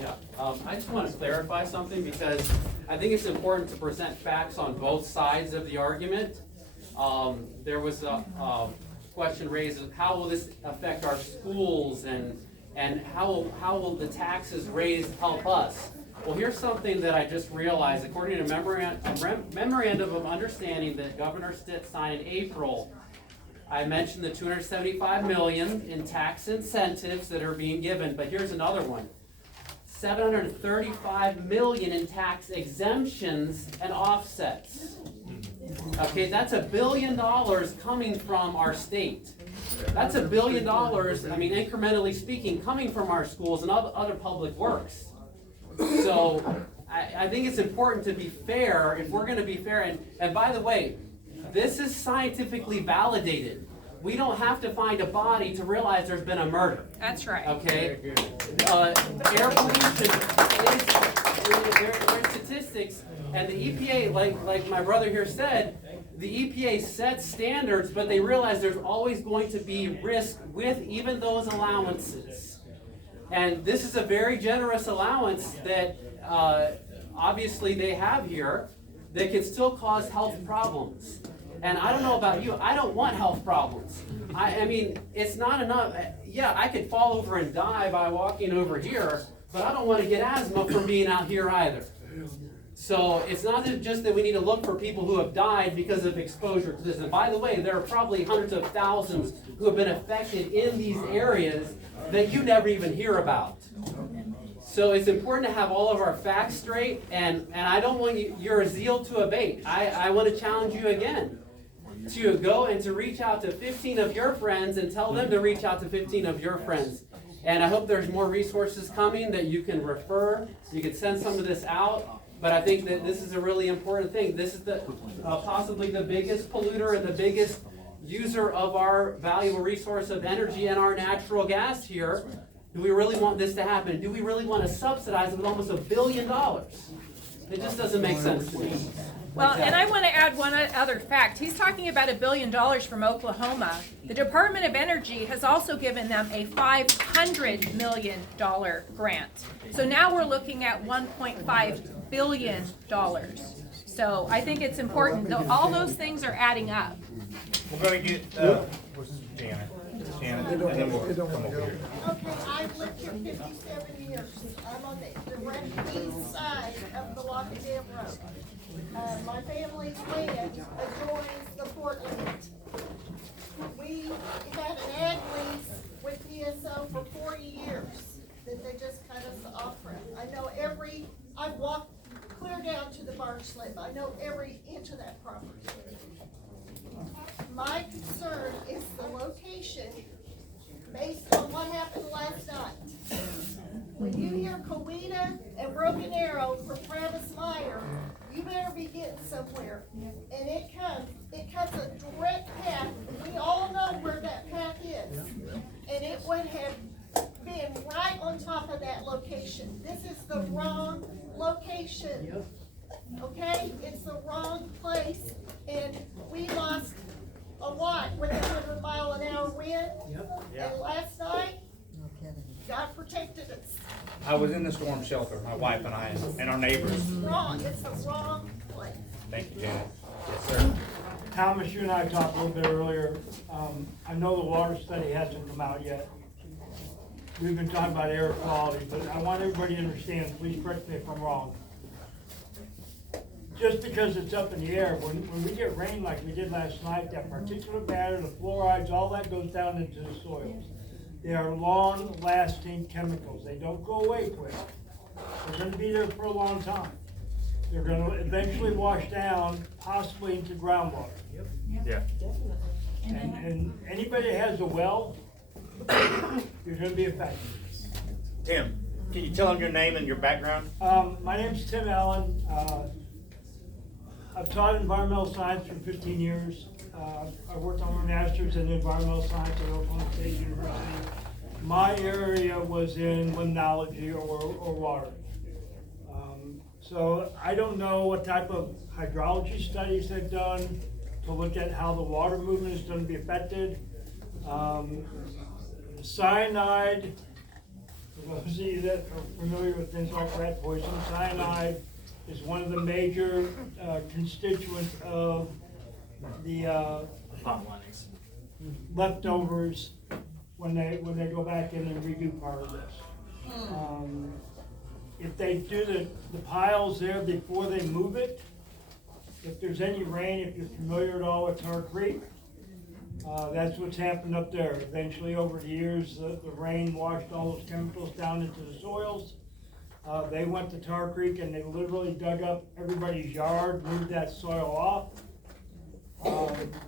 Yeah, I just want to clarify something because I think it's important to present facts on both sides of the argument. There was a question raised of how will this affect our schools and how will the taxes raised help us? Well, here's something that I just realized. According to a memorandum of understanding that Governor Stitt signed in April, I mentioned the $275 million in tax incentives that are being given, but here's another one. $735 million in tax exemptions and offsets. Okay, that's $1 billion coming from our state. That's $1 billion, I mean, incrementally speaking, coming from our schools and other public works. So I think it's important to be fair, if we're going to be fair. And by the way, this is scientifically validated. We don't have to find a body to realize there's been a murder. That's right. Okay? Air pollution is, there are statistics, and the EPA, like my brother here said, the EPA sets standards, but they realize there's always going to be risk with even those allowances. And this is a very generous allowance that obviously they have here that can still cause health problems. And I don't know about you, I don't want health problems. I mean, it's not enough. Yeah, I could fall over and die by walking over here, but I don't want to get asthma from being out here either. So it's not just that we need to look for people who have died because of exposure to this. And by the way, there are probably hundreds of thousands who have been affected in these areas that you never even hear about. So it's important to have all of our facts straight, and I don't want your zeal to abate. I want to challenge you again to go and to reach out to 15 of your friends and tell them to reach out to 15 of your friends. And I hope there's more resources coming that you can refer. You can send some of this out. But I think that this is a really important thing. This is the possibly the biggest polluter and the biggest user of our valuable resource of energy and our natural gas here. Do we really want this to happen? Do we really want to subsidize it with almost $1 billion? It just doesn't make sense to me. Well, and I want to add one other fact. He's talking about $1 billion from Oklahoma. The Department of Energy has also given them a $500 million grant. So now we're looking at $1.5 billion. So I think it's important. All those things are adding up. We're gonna get, where's Janet? Janet, and then we'll come over here. Okay, I've lived here 57 years. I'm on the direct east side of the Lock Dam Road. My family's land adjoins the port limit. We had an ag lease with PSO for 40 years that they just cut us off from. I know I've walked clear down to the barge slip. I know every inch of that property. My concern is the location based on what happened last night. When you hear Coweta and Broken Arrow from Travis Meyer, you better be getting somewhere. And it cuts a direct path. We all know where that path is. And it would have been right on top of that location. This is the wrong location. Okay? It's the wrong place. And we lost a lot with a 100-mile-an-hour wind. And last night, God protected us. I was in the storm shelter, my wife and I, and our neighbors. It's wrong. It's the wrong place. Thank you, Janet. Yes, sir. Thomas, you and I talked a little bit earlier. I know the water study hasn't come out yet. We've been talking about air quality, but I want everybody to understand, please correct me if I'm wrong. Just because it's up in the air, when we get rain like we did last night, that particulate matter, the fluorides, all that goes down into the soils. They are long-lasting chemicals. They don't go away quick. They're going to be there for a long time. They're going to eventually wash down, possibly into groundwater. Yeah. And anybody that has a well, you're going to be affected. Tim, can you tell them your name and your background? My name's Tim Allen. I've taught environmental science for 15 years. I worked on my master's in environmental science at Oklahoma State University. My area was in limnology or water. So I don't know what type of hydrology studies they've done to look at how the water movement is going to be affected. Cyanide For those of you that are familiar with things like rat poison, cyanide is one of the major constituents of the Pot linings. leftovers when they go back in and redo part of this. If they do the piles there before they move it, if there's any rain, if you're familiar at all with Tar Creek, that's what's happened up there. Eventually, over the years, the rain washed all those chemicals down into the soils. They went to Tar Creek and they literally dug up everybody's yard, moved that soil off.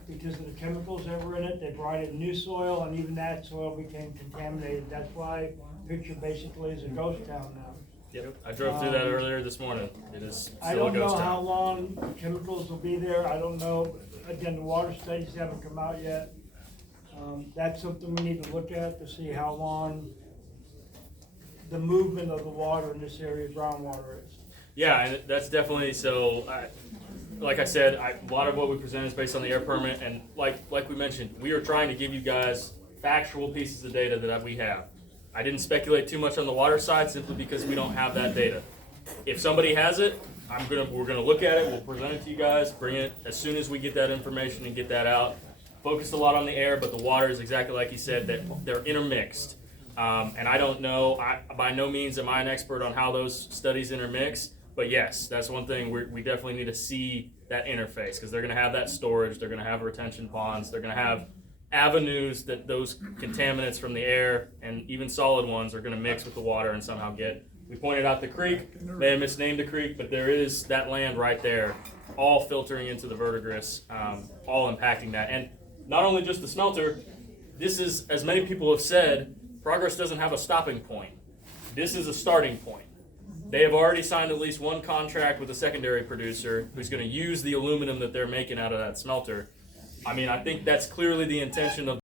Because of the chemicals that were in it, they brought in new soil, and even that soil became contaminated. That's why picture basically is a ghost town now. Yep, I drove through that earlier this morning. It is I still a don't know ghost how town. long chemicals will be there, I don't know. Again, the water studies haven't come out yet. That's something we need to look at to see how long the movement of the water in this area, groundwater is. Yeah, and that's definitely, so, like I said, a lot of what we present is based on the air permit, and like we mentioned, we are trying to give you guys factual pieces of data that we have. I didn't speculate too much on the water side simply because we don't have that data. If somebody has it, we're gonna look at it, we'll present it to you guys, bring it as soon as we get that information and get that out. Focused a lot on the air, but the water is exactly like you said, that they're intermixed. And I don't know, by no means am I an expert on how those studies intermix, but yes, that's one thing we definitely need to see that interface, because they're gonna have that storage, they're gonna have retention ponds, they're gonna have avenues that those contaminants from the air and even solid ones are gonna mix with the water and somehow get. We pointed out the creek, may have misnamed the creek, but there is that land right there, all filtering into the verdigris, all impacting that. And not only just the smelter, this is, as many people have said, Progress doesn't have a stopping point. This is a starting point. They have already signed at least one contract with a secondary producer who's going to use the aluminum that they're making out of that smelter. I mean, I think that's clearly the intention of